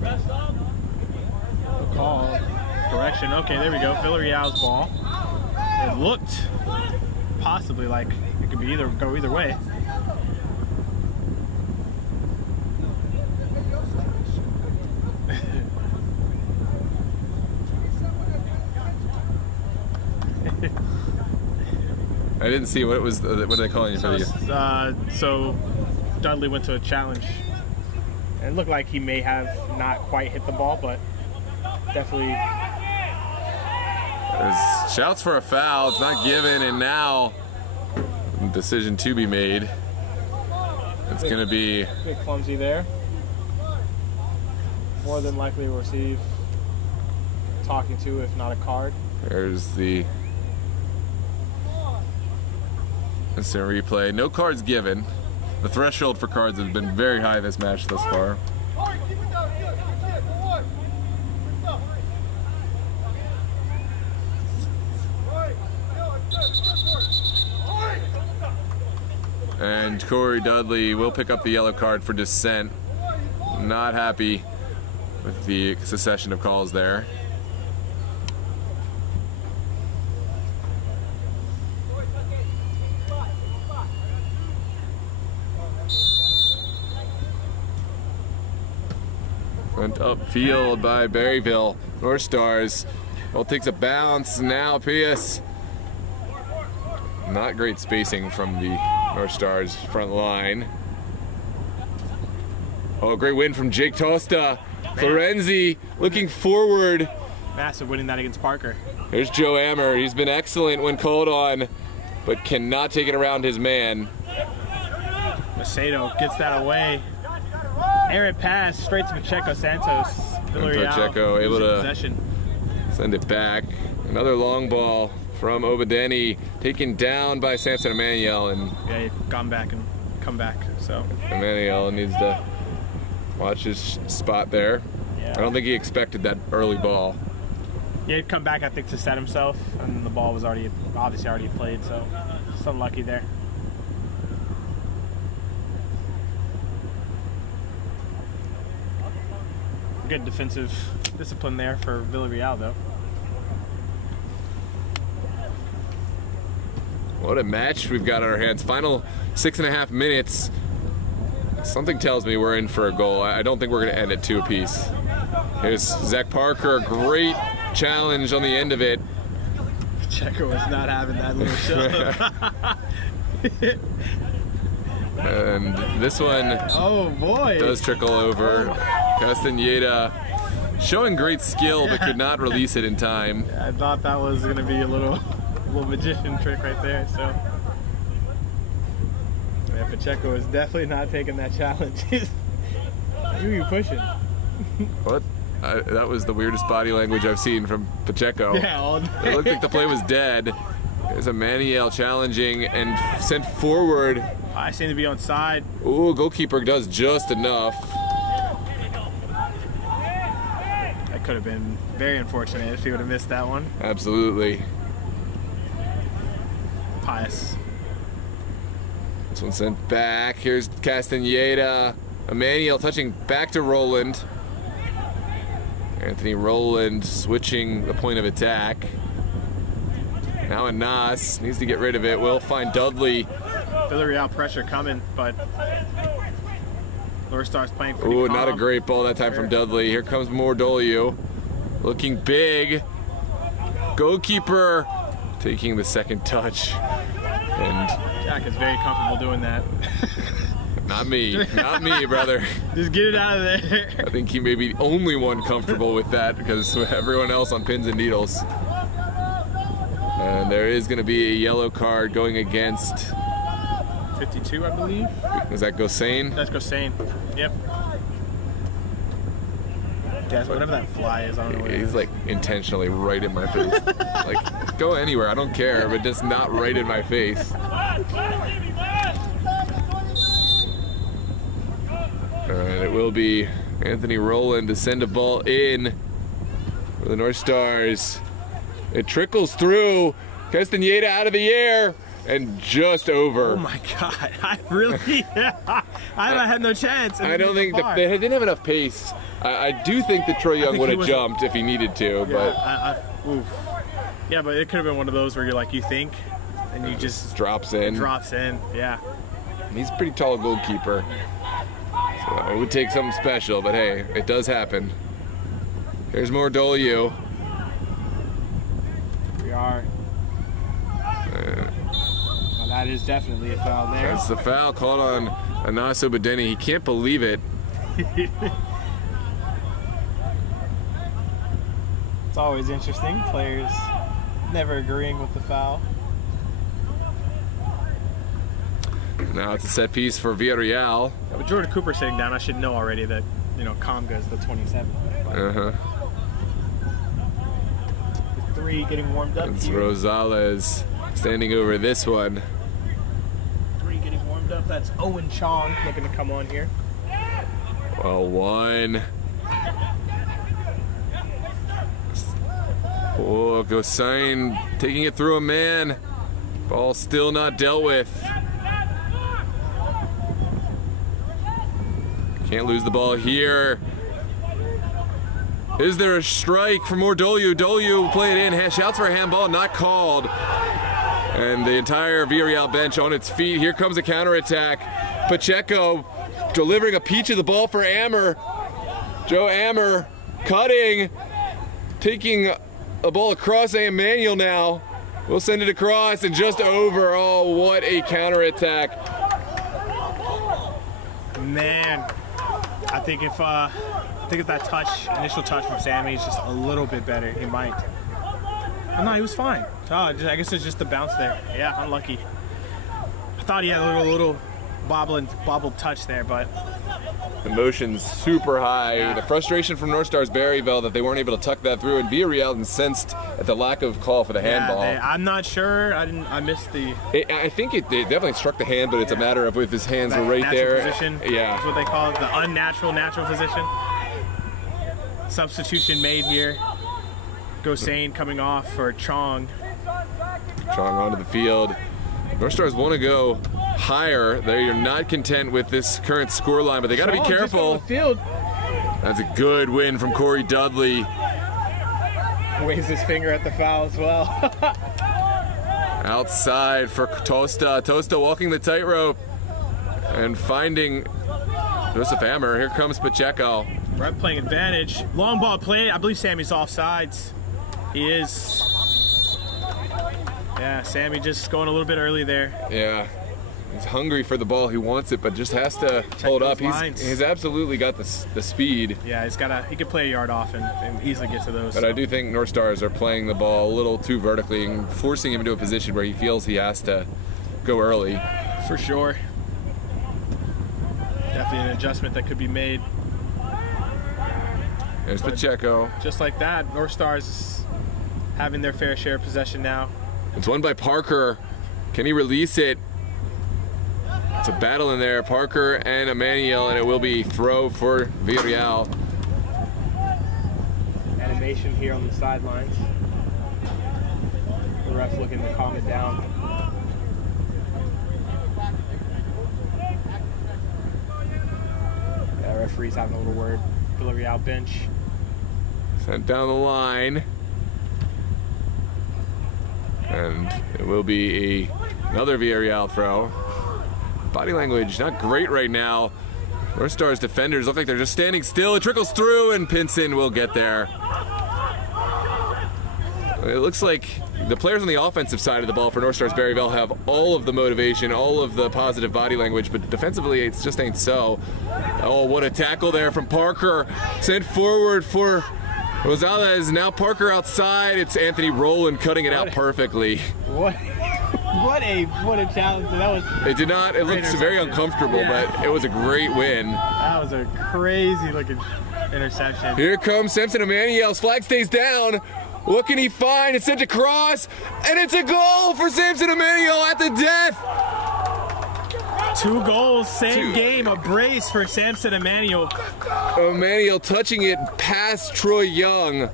Good call. Correction. Okay, there we go. Villareal's ball. It looked possibly like it could be go either way. I didn't see what it was. What are they calling you for? So Dudley went to a challenge. It looked like he may have not quite hit the ball, but definitely. There's shouts for a foul. It's not given, and now decision to be made. It's going to be a bit clumsy there. More than likely to receive talking to, if not a card. There's the instant replay. No cards given. The threshold for cards has been very high this match thus far. And Corey Dudley will pick up the yellow card for dissent. Not happy with the succession of calls there. Went upfield by Berryville. Northstars. Well, takes a bounce now. Pius. Not great spacing from the Northstars front line. Oh, great win from Jake Tosta. Florenzi looking forward. Massive winning that against Parker. There's Joe Ammer. He's been excellent when called on, but cannot take it around his man. Macedo gets that away. Errant pass straight to Pacheco Santos. Villareal Pacheco able to possession. Send it back. Another long ball from Obadeni, taken down by Samson Emmanuel, and yeah, he's gone back and come back. So Emmanuel needs to watch his spot there. Yeah. I don't think he expected that early ball. Yeah, he'd come back, I think, to set himself, and the ball was obviously already played. So just unlucky there. Good defensive discipline there for Villareal, though. What a match we've got on our hands. Final 6.5 minutes. Something tells me we're in for a goal. I don't think we're going to end at 2 apiece. Here's Zach Parker, great challenge on the end of it. Checo was not having that little shove. And this one, oh boy, does trickle over. Castaneda showing great skill, but could not release it in time. Yeah, I thought that was going to be a little magician trick right there. So yeah, Pacheco is definitely not taking that challenge. Who are you pushing? What? That was the weirdest body language I've seen from Pacheco. Yeah, it looked like the play was dead. There's Emmanuel challenging and sent forward. I seem to be on side. Ooh, goalkeeper does just enough. That could have been very unfortunate if he would have missed that one. Absolutely. highest. This one sent back. Here's Castaneda. Emmanuel touching back to Roland. Anthony Roland switching the point of attack. Now Anas needs to get rid of it. Will find Dudley. Villareal pressure coming, but Northstars playing pretty Ooh, calm. not a great ball that time from Dudley. Here comes Mordolio. Looking big. Goalkeeper taking the second touch. And Jack is very comfortable doing that. not me. Not me, brother. Just get it out of there. I think he may be the only one comfortable with that because everyone else on pins and needles. And there is going to be a yellow card going against 52, I believe. Does that go sane? That's Gossain. Yep. Yeah, whatever that fly is, I don't know what it He's is. like intentionally right in my face. Like, go anywhere, I don't care, but just not right in my face. Alright, it will be Anthony Rowland to send a ball in for the Northstars. It trickles through. Castaneda out of the air and just over. Oh my God! I really, I had no chance. I don't think they didn't have enough pace. I do think that Troy Young would have jumped if he needed to, but oof. Yeah, but it could have been one of those where you're like, you think, and you just drops in. drops in. Yeah. He's a pretty tall goalkeeper, so it would take something special. But hey, it does happen. Here's more Doliu. We are. Well, that is definitely a foul there. That's the foul called on Anaso Badeni. He can't believe it. It's always interesting. Players never agreeing with the foul. Now it's a set piece for Villarreal. Yeah, but Jordan Cooper sitting down, I should know already that, you know, Comga is the 27th. Uh-huh. The 3 getting warmed up It's here. Rosales standing over this one. 3 getting warmed up. That's Owen Chong looking to come on here. Well, 1. Oh, Gossain taking it through a man. Ball still not dealt with. Can't lose the ball here. Is there a strike for more Doliu? Doliu will play it in. Shouts for a handball, not called. And the entire Villarreal bench on its feet. Here comes a counterattack. Pacheco delivering a peach of the ball for Ammer. Joe Ammer cutting, taking a ball across Emmanuel now. We'll send it across and just over. Oh, what a counterattack. Man, I think if that touch, initial touch from Sammy is just a little bit better, he might. Oh, no, he was fine. Oh, I guess it's just the bounce there. Yeah, unlucky. I thought he had a little bobbled touch there, but Emotions super high. Yeah. The frustration from Northstars Berryville that they weren't able to tuck that through, and Villarreal incensed at the lack of call for the handball. I'm not sure. I missed the. I think it definitely struck the hand, but it's a matter of if his hands that were right natural there. Position, Yeah. That's what they call it, the unnatural natural position. Substitution made here. Gossain coming off for Chong. Chong onto the field. Northstars want to go higher. They're not content with this current scoreline, but they got to be Chong just on careful. the field. That's a good win from Corey Dudley. Waves his finger at the foul as well. Outside for Tosta. Tosta walking the tightrope and finding Joseph Ammer. Here comes Pacheco. Rep playing advantage. Long ball play. I believe Sammy's offsides. He is. Yeah, Sammy just going a little bit early there. Yeah. He's hungry for the ball. He wants it, but just has to hold up. He's absolutely got the speed. Yeah, he could play a yard off and easily get to those. But I do think Northstars are playing the ball a little too vertically and forcing him into a position where he feels he has to go early. For sure. Definitely an adjustment that could be made. There's Pacheco. Just like that, Northstars is having their fair share of possession now. It's won by Parker. Can he release it? It's a battle in there, Parker and Emmanuel, and it will be throw for Villarreal. Animation here on the sidelines. The ref's looking to calm it down. referee's having a little word. Villareal bench. Sent down the line. And it will be another Villarreal throw. Body language not great right now. Northstars defenders look like they're just standing still. It trickles through, and Pinson will get there. It looks like the players on the offensive side of the ball for Northstars Berryville have all of the motivation, all of the positive body language, but defensively it just ain't so. Oh, what a tackle there from Parker. Sent forward for Rosales. Now Parker outside. It's Anthony Rowland cutting it out perfectly. What a challenge. That was. It did not. It looked very uncomfortable, but it was a great win. That was a crazy looking interception. Here comes Samson Emmanuel's flag stays down. What can he find? It's sent across, and it's a goal for Samson Emmanuel at the death. 2 goals, same game, a brace for Samson Emmanuel. Emmanuel touching it past Troy Young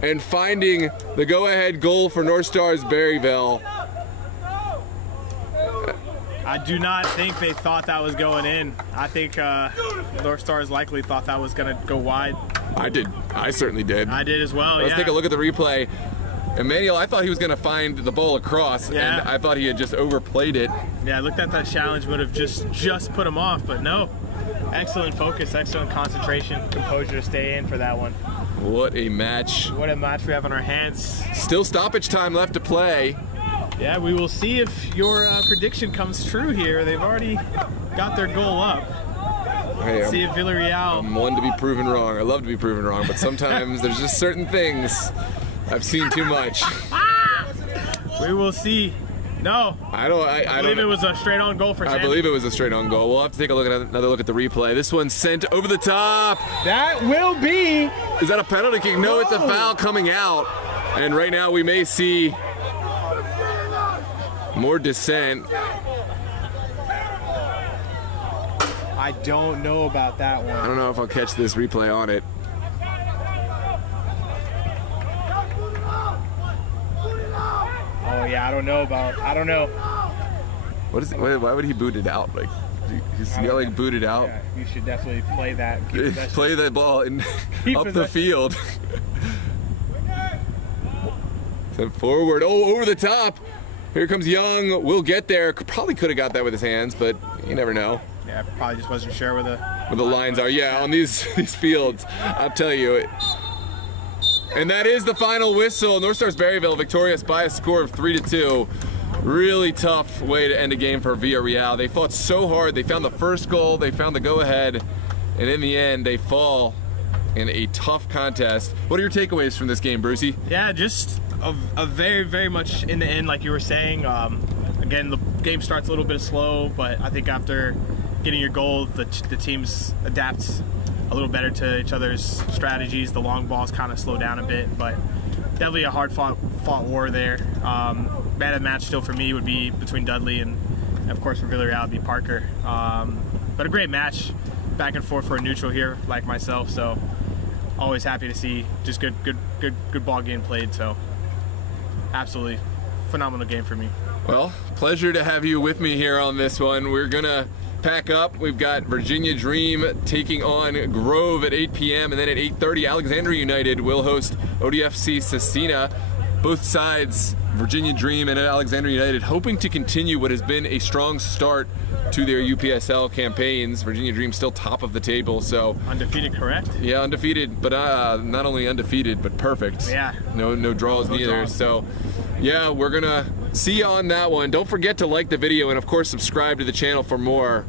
and finding the go-ahead goal for Northstars Berryville. I do not think they thought that was going in. I think Northstars likely thought that was going to go wide. I did. I certainly did. I did as well. Let's take a look at the replay. Emmanuel, I thought he was going to find the ball across, and I thought he had just overplayed it. Yeah, I looked at that challenge, would have just put him off, but no. Excellent focus, excellent concentration, composure to stay in for that one. What a match. What a match we have on our hands. Still stoppage time left to play. Yeah, we will see if your prediction comes true here. They've already got their goal up. Hey, See if Villareal. I'm one to be proven wrong. I love to be proven wrong, but sometimes there's just certain things I've seen too much. We will see. No. I believe it was a straight on goal for Sandy. I believe it was a straight on goal. We'll have to take a look at another look at the replay. This one's sent over the top. That will be. Is that a penalty kick? No, it's a foul coming out. And right now we may see more dissent. I don't know about that one. I don't know if I'll catch this replay on it. Oh yeah, I don't know. What is it? Why would he boot it out? Like, he's yelling boot it out. Yeah, you should definitely play that. Play that ball in up the field. Sent forward. Oh, over the top. Here comes Young. Will get there. Probably could have got that with his hands, but you never know. Yeah, probably just wasn't sure where the lines are. Yeah, on these fields, I'll tell you. And that is the final whistle. Northstars Berryville victorious by a score of 3-2. Really tough way to end a game for Villarreal. They fought so hard. They found the first goal. They found the go-ahead. And in the end, they fall in a tough contest. What are your takeaways from this game, Brucey? Yeah, just a very, very much in the end, like you were saying. Again, the game starts a little bit slow, but I think after getting your goal, the teams adapt a little better to each other's strategies. The long balls kind of slow down a bit, but definitely a hard fought war there. Man of the match still for me would be between Dudley and of course for Villareal would be Parker. But a great match, back and forth for a neutral here like myself. So always happy to see just good ball game played. So absolutely phenomenal game for me. Well, pleasure to have you with me here on this one. We're gonna pack up. We've got Virginia Dream taking on Grove at 8 p.m. and then at 8:30 Alexandria United will host ODFC Cecina. Both sides, Virginia Dream and Alexandria United, hoping to continue what has been a strong start to their UPSL campaigns. Virginia Dream still top of the table, so undefeated, correct? Yeah, undefeated, but not only undefeated but perfect. Yeah. No draws neither. So yeah, we're gonna see you on that one. Don't forget to like the video and of course subscribe to the channel for more.